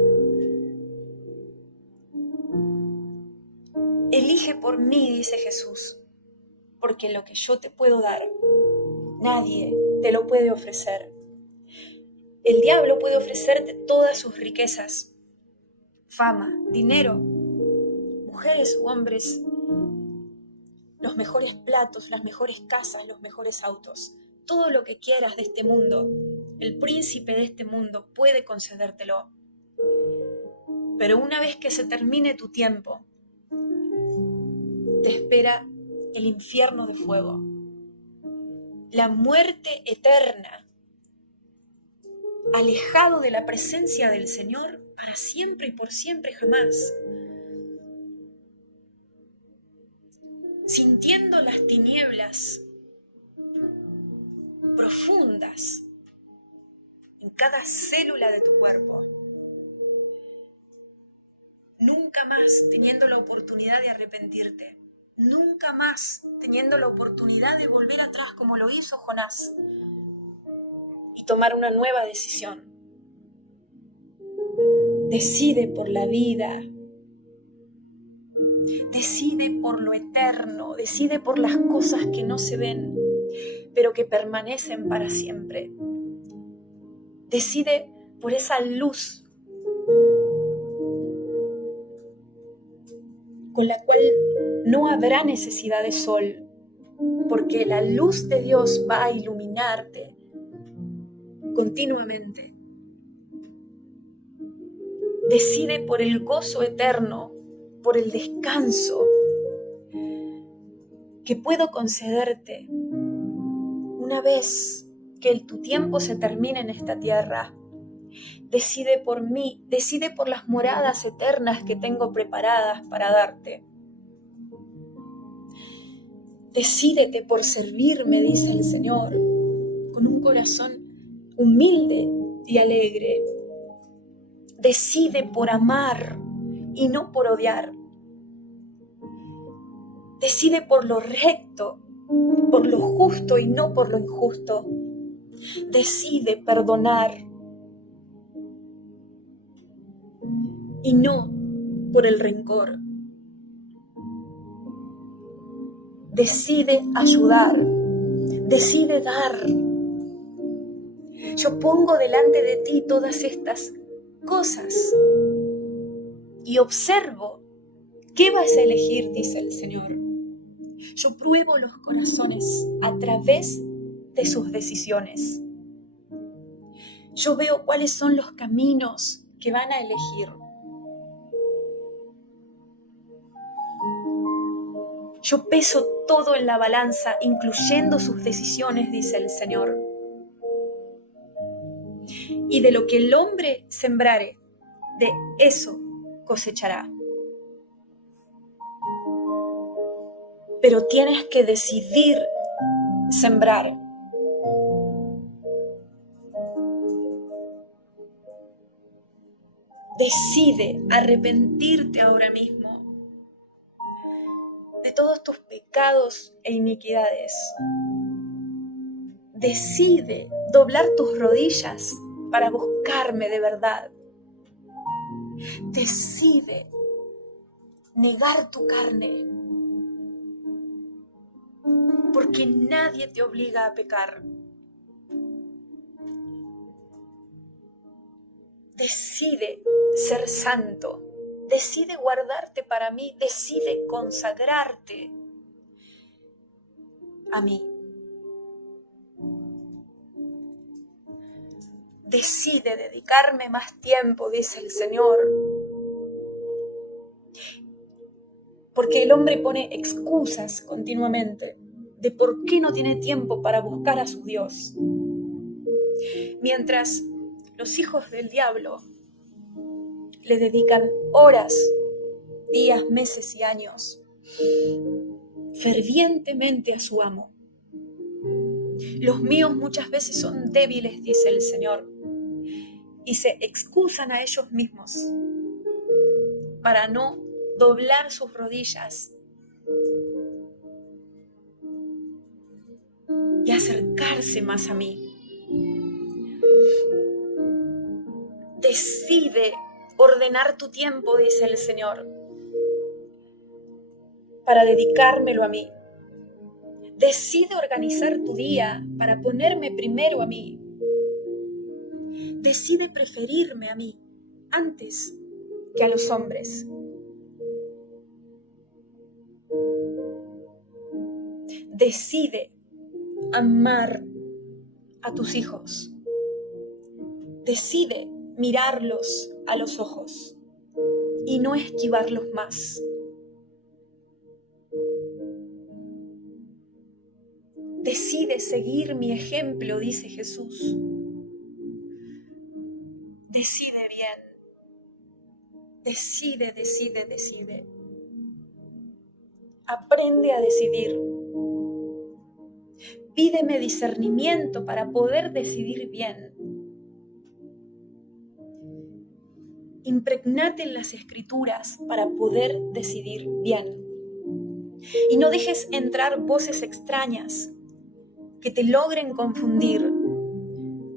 Elige por mí, dice Jesús, porque lo que yo te puedo dar, nadie te lo puede ofrecer. El diablo puede ofrecerte todas sus riquezas, fama, dinero, mujeres u hombres, los mejores platos, las mejores casas, los mejores autos, todo lo que quieras de este mundo. El príncipe de este mundo puede concedértelo. Pero una vez que se termine tu tiempo, te espera el infierno de fuego, la muerte eterna, alejado de la presencia del Señor para siempre y por siempre jamás, sintiendo las tinieblas profundas en cada célula de tu cuerpo, nunca más teniendo la oportunidad de arrepentirte, nunca más teniendo la oportunidad de volver atrás como lo hizo Jonás y tomar una nueva decisión. Decide por la vida, decide por lo eterno, decide por las cosas que no se ven, pero que permanecen para siempre. Decide por esa luz con la cual no habrá necesidad de sol, porque la luz de Dios va a iluminarte continuamente. Decide por el gozo eterno, por el descanso que puedo concederte una vez que tu tiempo se termine en esta tierra. Decide por mí, decide por las moradas eternas que tengo preparadas para darte. Decídete por servirme, dice el Señor, con un corazón humilde y alegre. Decide por amar y no por odiar. Decide por lo recto, por lo justo y no por lo injusto. Decide perdonar y no por el rencor. Decide ayudar, decide dar. Yo pongo delante de ti todas estas cosas y observo qué vas a elegir, dice el Señor. Yo pruebo los corazones a través de sus decisiones. Yo veo cuáles son los caminos que van a elegir. Yo peso todo en la balanza, incluyendo sus decisiones, dice el Señor. Y de lo que el hombre sembrare, de eso cosechará. Pero tienes que decidir sembrar. Decide arrepentirte ahora mismo de todos tus pecados e iniquidades. Decide doblar tus rodillas para buscarme de verdad. Decide negar tu carne, porque nadie te obliga a pecar. Decide ser santo, decide guardarte para mí, decide consagrarte a mí. Decide dedicarme más tiempo, dice el Señor. Porque el hombre pone excusas continuamente de por qué no tiene tiempo para buscar a su Dios. Mientras los hijos del diablo le dedican horas, días, meses y años fervientemente a su amo. Los míos muchas veces son débiles, dice el Señor, y se excusan a ellos mismos para no doblar sus rodillas y acercarse más a mí. Decide ordenar tu tiempo, dice el Señor, para dedicármelo a mí. Decide organizar tu día para ponerme primero a mí. Decide preferirme a mí antes que a los hombres. Decide amar a tus hijos. Decide mirarlos a los ojos y no esquivarlos más. Decide seguir mi ejemplo, dice Jesús. Decide bien. Decide. Aprende a decidir. Pídeme discernimiento para poder decidir bien. Impregnate en las Escrituras para poder decidir bien. Y no dejes entrar voces extrañas que te logren confundir.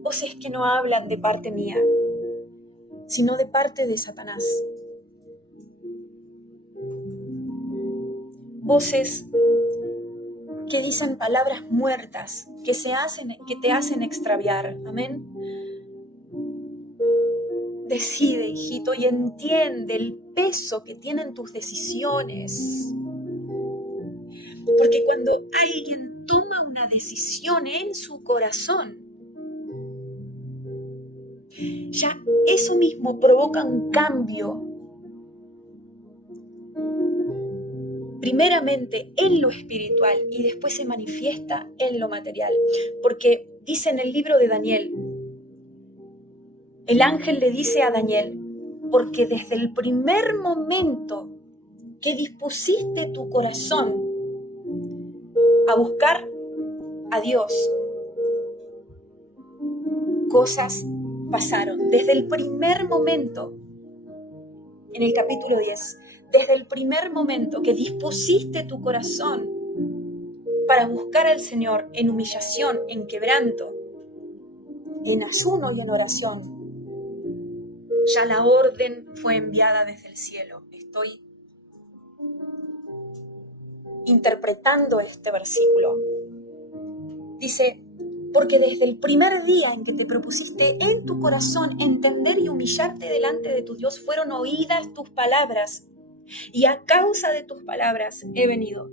Voces que no hablan de parte mía, sino de parte de Satanás. Voces que dicen palabras muertas, que te hacen extraviar. Amén. Decide, hijito, y entiende el peso que tienen tus decisiones. Porque cuando alguien toma una decisión en su corazón, ya eso mismo provoca un cambio. Primeramente en lo espiritual y después se manifiesta en lo material. Porque dice en el libro de Daniel, el ángel le dice a Daniel, porque desde el primer momento que dispusiste tu corazón a buscar a Dios, cosas pasaron. Desde el primer momento, en el capítulo 10, desde el primer momento que dispusiste tu corazón para buscar al Señor en humillación, en quebranto, en ayuno y en oración, ya la orden fue enviada desde el cielo. Estoy interpretando este versículo. Dice, porque desde el primer día en que te propusiste en tu corazón entender y humillarte delante de tu Dios, fueron oídas tus palabras, y a causa de tus palabras he venido.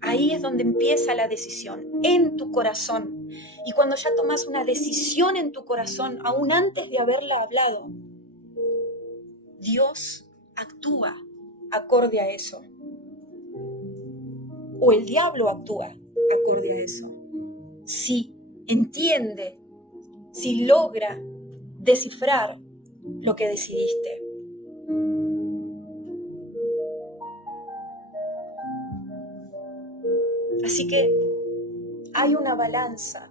Ahí es donde empieza la decisión, en tu corazón. Y cuando ya tomas una decisión en tu corazón, aún antes de haberla hablado, Dios actúa acorde a eso. O el diablo actúa acorde a eso. Si entiende, si logra descifrar lo que decidiste. Así que hay una balanza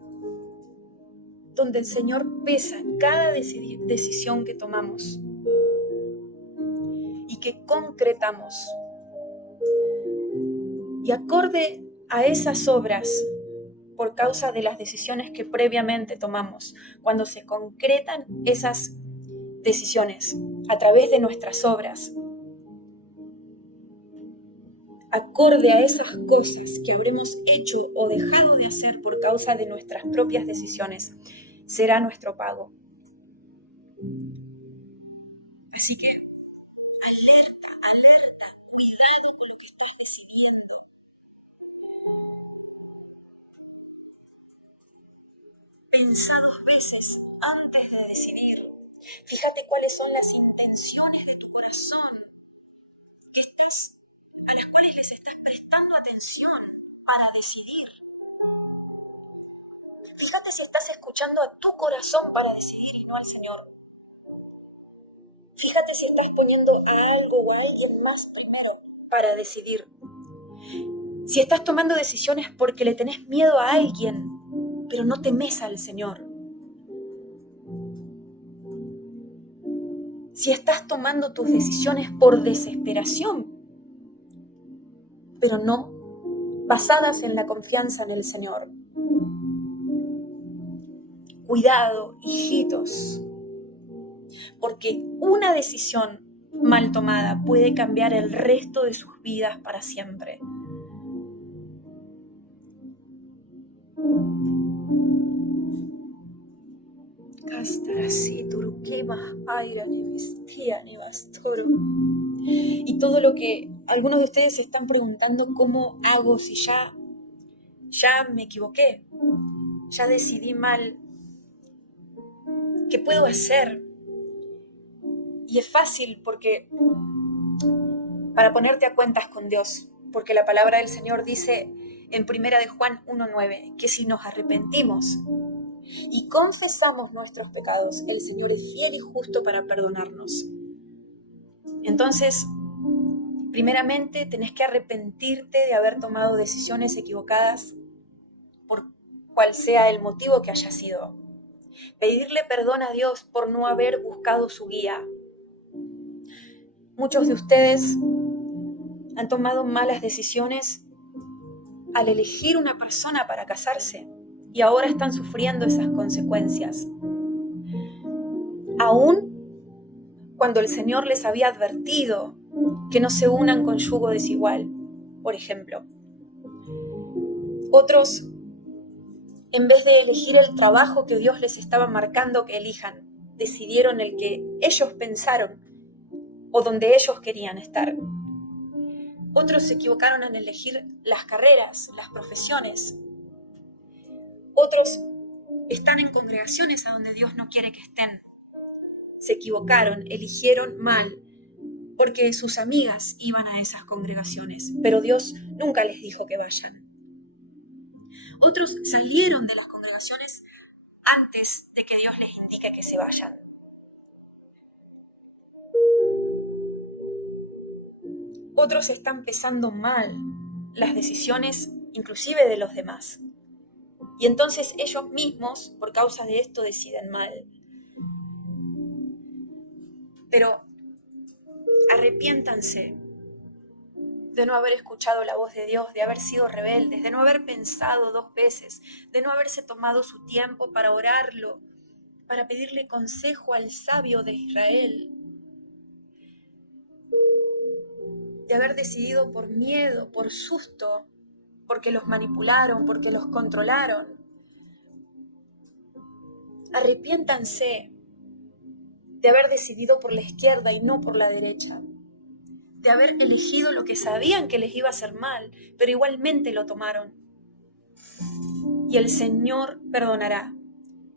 donde el Señor pesa cada decisión que tomamos y que concretamos. Y acorde a esas obras, por causa de las decisiones que previamente tomamos, cuando se concretan esas decisiones a través de nuestras obras, acorde a esas cosas que habremos hecho o dejado de hacer por causa de nuestras propias decisiones, será nuestro pago. Así que, alerta, cuidado con lo que estás decidiendo. Pensá 2 veces antes de decidir. Fíjate cuáles son las intenciones de tu corazón, a las cuales les estás prestando atención para decidir. Fíjate si estás escuchando a tu corazón para decidir y no al Señor. Fíjate si estás poniendo a algo o a alguien más primero para decidir. Si estás tomando decisiones porque le tenés miedo a alguien, pero no temes al Señor. Si estás tomando tus decisiones por desesperación, pero no basadas en la confianza en el Señor. Cuidado, hijitos, porque una decisión mal tomada puede cambiar el resto de sus vidas para siempre. Y todo lo que algunos de ustedes se están preguntando, ¿cómo hago si ya me equivoqué? Ya decidí mal. ¿Qué puedo hacer? Y es fácil porque para ponerte a cuentas con Dios, porque la palabra del Señor dice en 1 de Juan 1:9 que si nos arrepentimos y confesamos nuestros pecados, el Señor es fiel y justo para perdonarnos. Entonces, primeramente tenés que arrepentirte de haber tomado decisiones equivocadas por cual sea el motivo que haya sido. Pedirle perdón a Dios por no haber buscado su guía. Muchos de ustedes han tomado malas decisiones al elegir una persona para casarse y ahora están sufriendo esas consecuencias. Aún cuando el Señor les había advertido que no se unan con yugo desigual, por ejemplo. Otros, en vez de elegir el trabajo que Dios les estaba marcando que elijan, decidieron el que ellos pensaron o donde ellos querían estar. Otros se equivocaron en elegir las carreras, las profesiones. Otros están en congregaciones a donde Dios no quiere que estén. Se equivocaron, eligieron mal, porque sus amigas iban a esas congregaciones, pero Dios nunca les dijo que vayan. Otros salieron de las congregaciones antes de que Dios les indique que se vayan. Otros están pesando mal las decisiones, inclusive de los demás. Y entonces ellos mismos, por causa de esto, deciden mal. Pero arrepiéntanse de no haber escuchado la voz de Dios, de haber sido rebeldes, de no haber pensado 2 veces, de no haberse tomado su tiempo para orarlo, para pedirle consejo al sabio de Israel, de haber decidido por miedo, por susto, porque los manipularon, porque los controlaron. Arrepiéntanse de haber decidido por la izquierda y no por la derecha, de haber elegido lo que sabían que les iba a hacer mal, pero igualmente lo tomaron. Y el Señor perdonará,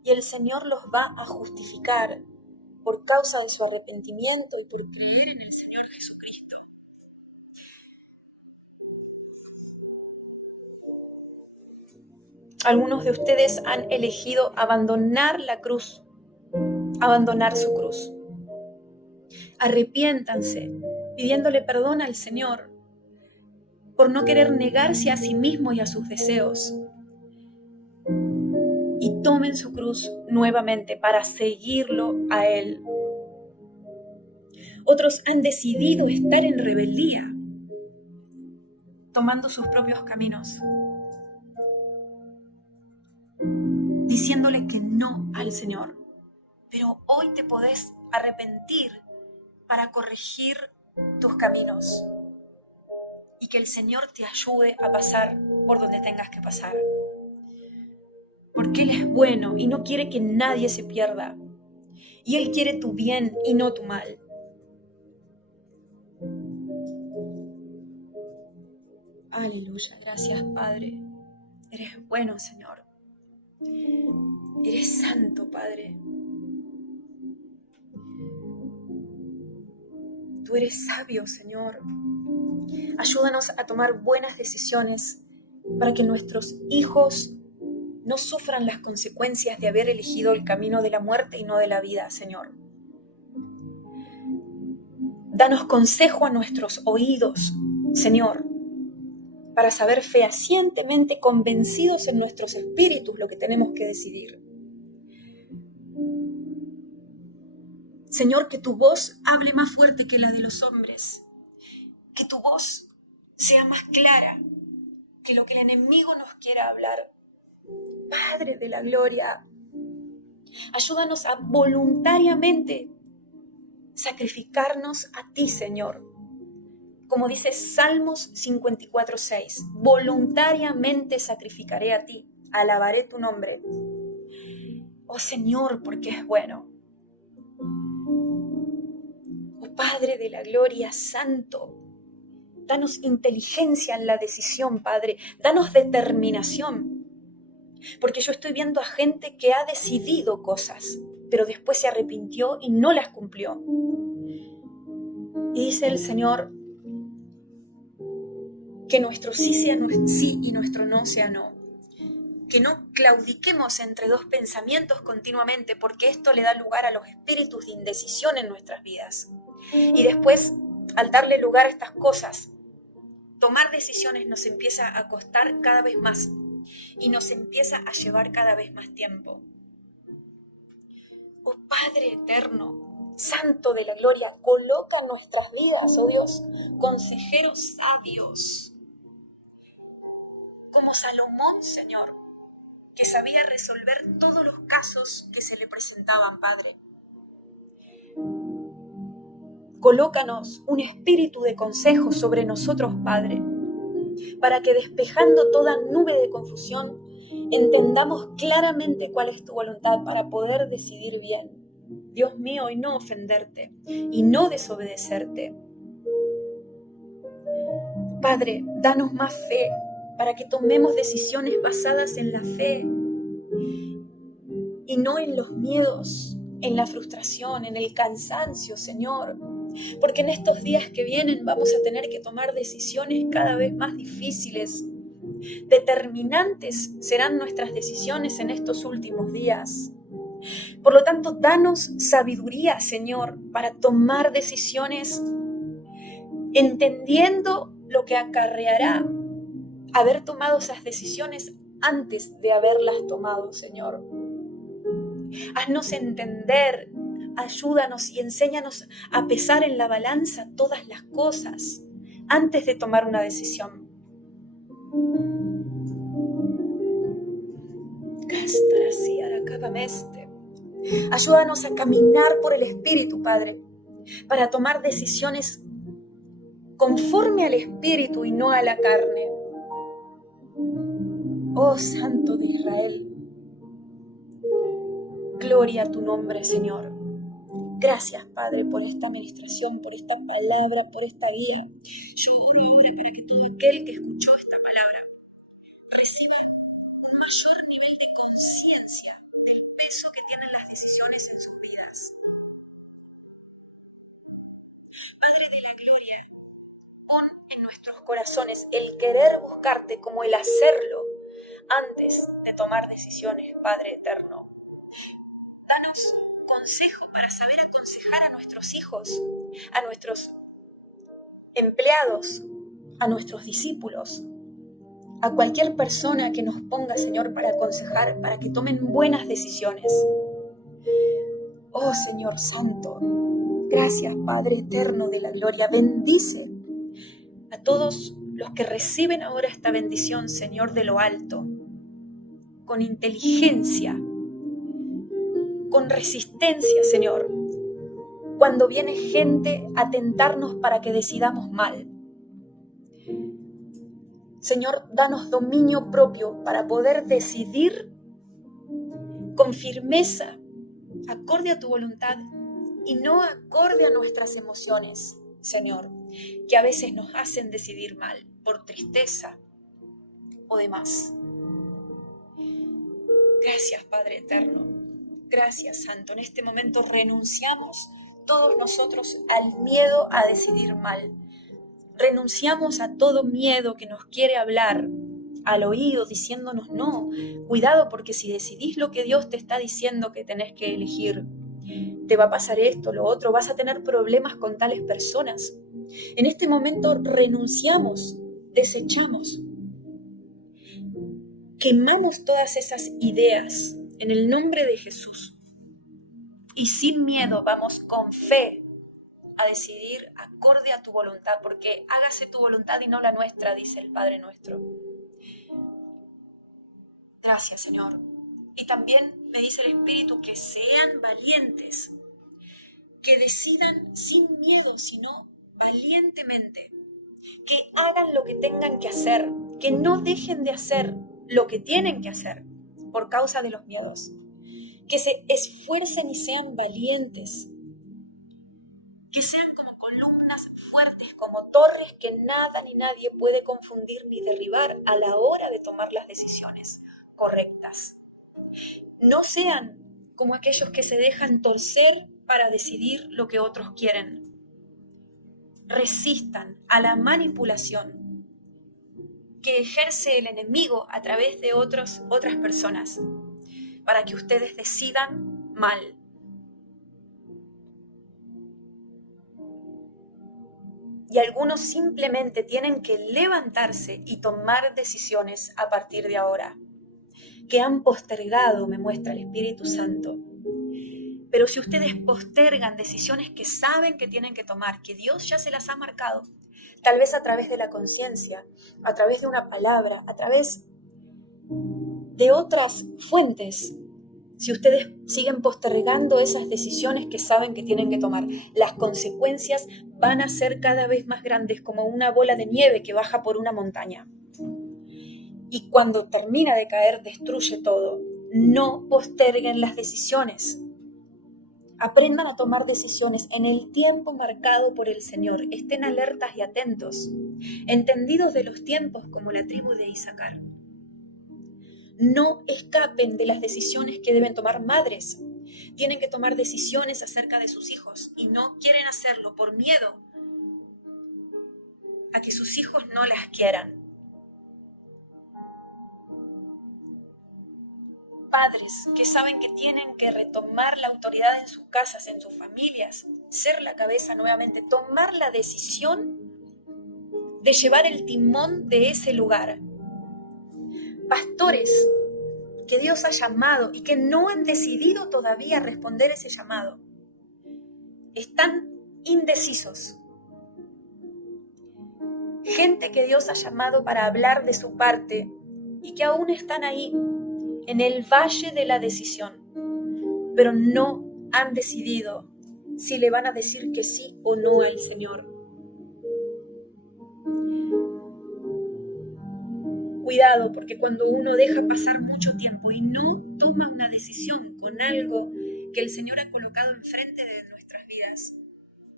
y el Señor los va a justificar por causa de su arrepentimiento y por creer en el Señor Jesucristo. Algunos de ustedes han elegido abandonar la cruz, abandonar su cruz. Arrepiéntanse, pidiéndole perdón al Señor por no querer negarse a sí mismo y a sus deseos. Y tomen su cruz nuevamente para seguirlo a Él. Otros han decidido estar en rebeldía, tomando sus propios caminos, diciéndole que no al Señor. Pero hoy te podés arrepentir para corregir tus caminos y que el Señor te ayude a pasar por donde tengas que pasar. Porque Él es bueno y no quiere que nadie se pierda. Y Él quiere tu bien y no tu mal. Aleluya, gracias Padre. Eres bueno, Señor. Eres santo, Padre. Tú eres sabio, Señor. Ayúdanos a tomar buenas decisiones para que nuestros hijos no sufran las consecuencias de haber elegido el camino de la muerte y no de la vida, Señor. Danos consejo a nuestros oídos, Señor, para saber fehacientemente, convencidos en nuestros espíritus, lo que tenemos que decidir. Señor, que tu voz hable más fuerte que la de los hombres, que tu voz sea más clara que lo que el enemigo nos quiera hablar. Padre de la gloria, ayúdanos a voluntariamente sacrificarnos a ti, Señor. Como dice Salmos 54:6, voluntariamente sacrificaré a ti, alabaré tu nombre. Oh Señor, porque es bueno. Oh Padre de la gloria, santo, danos inteligencia en la decisión, Padre, danos determinación. Porque yo estoy viendo a gente que ha decidido cosas, pero después se arrepintió y no las cumplió. Y dice el Señor que nuestro sí sea sí y nuestro no sea no. Que no claudiquemos entre dos pensamientos continuamente, porque esto le da lugar a los espíritus de indecisión en nuestras vidas. Y después, al darle lugar a estas cosas, tomar decisiones nos empieza a costar cada vez más y nos empieza a llevar cada vez más tiempo. Oh Padre eterno, Santo de la gloria, coloca en nuestras vidas, oh Dios, consejeros sabios, como Salomón, Señor, que sabía resolver todos los casos que se le presentaban, Padre. Colócanos un espíritu de consejo sobre nosotros, Padre, para que despejando toda nube de confusión, entendamos claramente cuál es tu voluntad para poder decidir bien, Dios mío, y no ofenderte y no desobedecerte. Padre, danos más fe para que tomemos decisiones basadas en la fe y no en los miedos, en la frustración, en el cansancio, Señor. Porque en estos días que vienen vamos a tener que tomar decisiones cada vez más difíciles. Determinantes serán nuestras decisiones en estos últimos días. Por lo tanto, danos sabiduría, Señor, para tomar decisiones entendiendo lo que acarreará haber tomado esas decisiones antes de haberlas tomado, Señor. Haznos entender, ayúdanos y enséñanos a pesar en la balanza todas las cosas antes de tomar una decisión. Ayúdanos a caminar por el Espíritu, Padre, para tomar decisiones conforme al Espíritu y no a la carne. Oh Santo de Israel, gloria a tu nombre, Señor. Gracias, Padre, por esta administración, por esta palabra, por esta guía. Yo oro ahora para que todo aquel que escuchó esta palabra reciba un mayor nivel de conciencia del peso que tienen las decisiones en sus vidas. Padre de la gloria, pon en nuestros corazones el querer buscarte como el hacerlo antes de tomar decisiones, Padre eterno. Danos consejo para saber aconsejar a nuestros hijos, a nuestros empleados, a nuestros discípulos, a cualquier persona que nos ponga, Señor, para aconsejar, para que tomen buenas decisiones. Oh Señor Santo, gracias Padre eterno de la gloria, bendice a todos los que reciben ahora esta bendición, Señor, de lo alto, con inteligencia, con resistencia, Señor, cuando viene gente a tentarnos para que decidamos mal. Señor, danos dominio propio para poder decidir con firmeza, acorde a tu voluntad y no acorde a nuestras emociones, Señor, que a veces nos hacen decidir mal por tristeza o demás. Gracias, Padre eterno. Gracias, Santo. En este momento renunciamos todos nosotros al miedo a decidir mal. Renunciamos a todo miedo que nos quiere hablar al oído diciéndonos no, cuidado porque si decidís lo que Dios te está diciendo que tenés que elegir, te va a pasar esto, lo otro, vas a tener problemas con tales personas. En este momento renunciamos, desechamos, quemamos todas esas ideas en el nombre de Jesús. Y sin miedo vamos con fe a decidir acorde a tu voluntad, porque hágase tu voluntad y no la nuestra, dice el Padre nuestro. Gracias, Señor. Y también me dice el Espíritu que sean valientes, que decidan sin miedo, sino valientemente, que hagan lo que tengan que hacer, que no dejen de hacer lo que tienen que hacer por causa de los miedos, que se esfuercen y sean valientes, que sean como columnas fuertes, como torres que nada ni nadie puede confundir ni derribar a la hora de tomar las decisiones correctas. No sean como aquellos que se dejan torcer para decidir lo que otros quieren. Resistan a la manipulación que ejerce el enemigo a través de otras personas para que ustedes decidan mal. Y algunos simplemente tienen que levantarse y tomar decisiones a partir de ahora, que han postergado, me muestra el Espíritu Santo. Pero si ustedes postergan decisiones que saben que tienen que tomar, que Dios ya se las ha marcado, tal vez a través de la conciencia, a través de una palabra, a través de otras fuentes, si ustedes siguen postergando esas decisiones que saben que tienen que tomar, las consecuencias van a ser cada vez más grandes, como una bola de nieve que baja por una montaña. Y cuando termina de caer, destruye todo. No posterguen las decisiones. Aprendan a tomar decisiones en el tiempo marcado por el Señor. Estén alertas y atentos, entendidos de los tiempos como la tribu de Isaacar. No escapen de las decisiones que deben tomar madres. Tienen que tomar decisiones acerca de sus hijos y no quieren hacerlo por miedo a que sus hijos no las quieran. Padres que saben que tienen que retomar la autoridad en sus casas, en sus familias, ser la cabeza nuevamente, tomar la decisión de llevar el timón de ese lugar. Pastores que Dios ha llamado y que no han decidido todavía responder ese llamado. Están indecisos. Gente que Dios ha llamado para hablar de su parte y que aún están ahí en el valle de la decisión, pero no han decidido si le van a decir que sí o no al Señor. Cuidado, porque cuando uno deja pasar mucho tiempo y no toma una decisión con algo que el Señor ha colocado enfrente de nuestras vidas,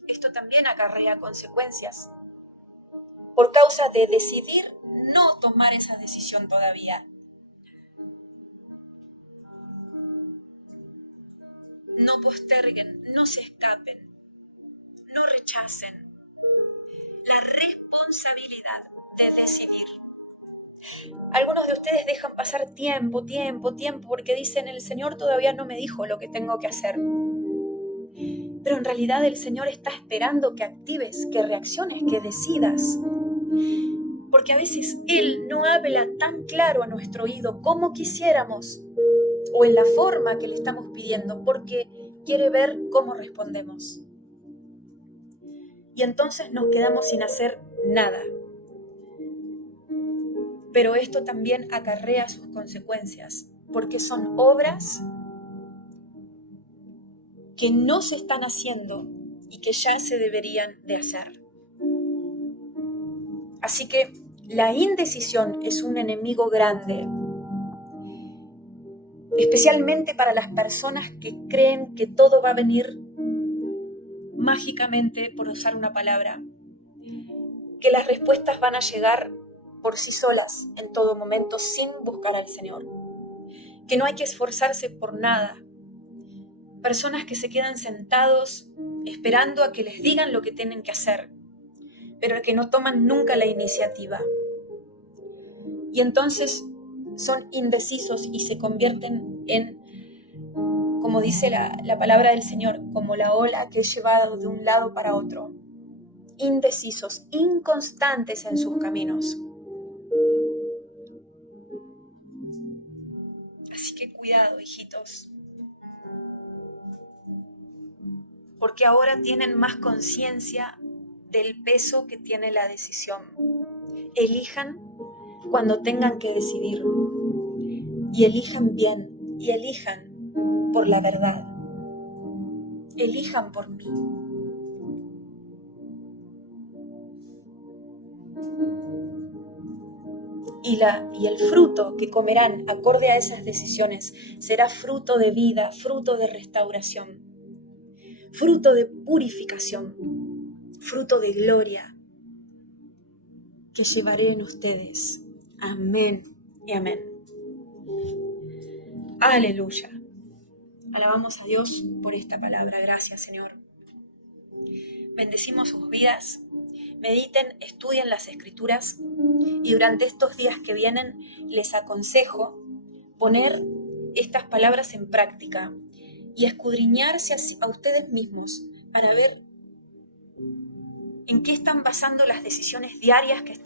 esto también acarrea consecuencias por causa de decidir no tomar esa decisión todavía. No posterguen, no se escapen, no rechacen la responsabilidad de decidir. Algunos de ustedes dejan pasar tiempo, porque dicen, el Señor todavía no me dijo lo que tengo que hacer. Pero en realidad el Señor está esperando que actives, que reacciones, que decidas. Porque a veces Él no habla tan claro a nuestro oído como quisiéramos, o en la forma que le estamos pidiendo, porque quiere ver cómo respondemos. Y entonces nos quedamos sin hacer nada. Pero esto también acarrea sus consecuencias, porque son obras que no se están haciendo y que ya se deberían de hacer. Así que la indecisión es un enemigo grande, especialmente para las personas que creen que todo va a venir mágicamente, por usar una palabra, que las respuestas van a llegar por sí solas en todo momento sin buscar al Señor, que no hay que esforzarse por nada. Personas que se quedan sentados esperando a que les digan lo que tienen que hacer, pero que no toman nunca la iniciativa. Y entonces son indecisos y se convierten en, como dice la palabra del Señor, como la ola que es llevada de un lado para otro. Indecisos, inconstantes en sus caminos. Así que cuidado, hijitos, porque ahora tienen más conciencia del peso que tiene la decisión. Elijan cuando tengan que decidir, y elijan bien, y elijan por la verdad. Elijan por mí. Y el fruto que comerán acorde a esas decisiones será fruto de vida, fruto de restauración, fruto de purificación, fruto de gloria que llevaré en ustedes. Amén y amén. Aleluya. Alabamos a Dios por esta palabra. Gracias, Señor. Bendecimos sus vidas. Mediten, estudien las Escrituras y durante estos días que vienen les aconsejo poner estas palabras en práctica y escudriñarse a ustedes mismos para ver en qué están basando las decisiones diarias que están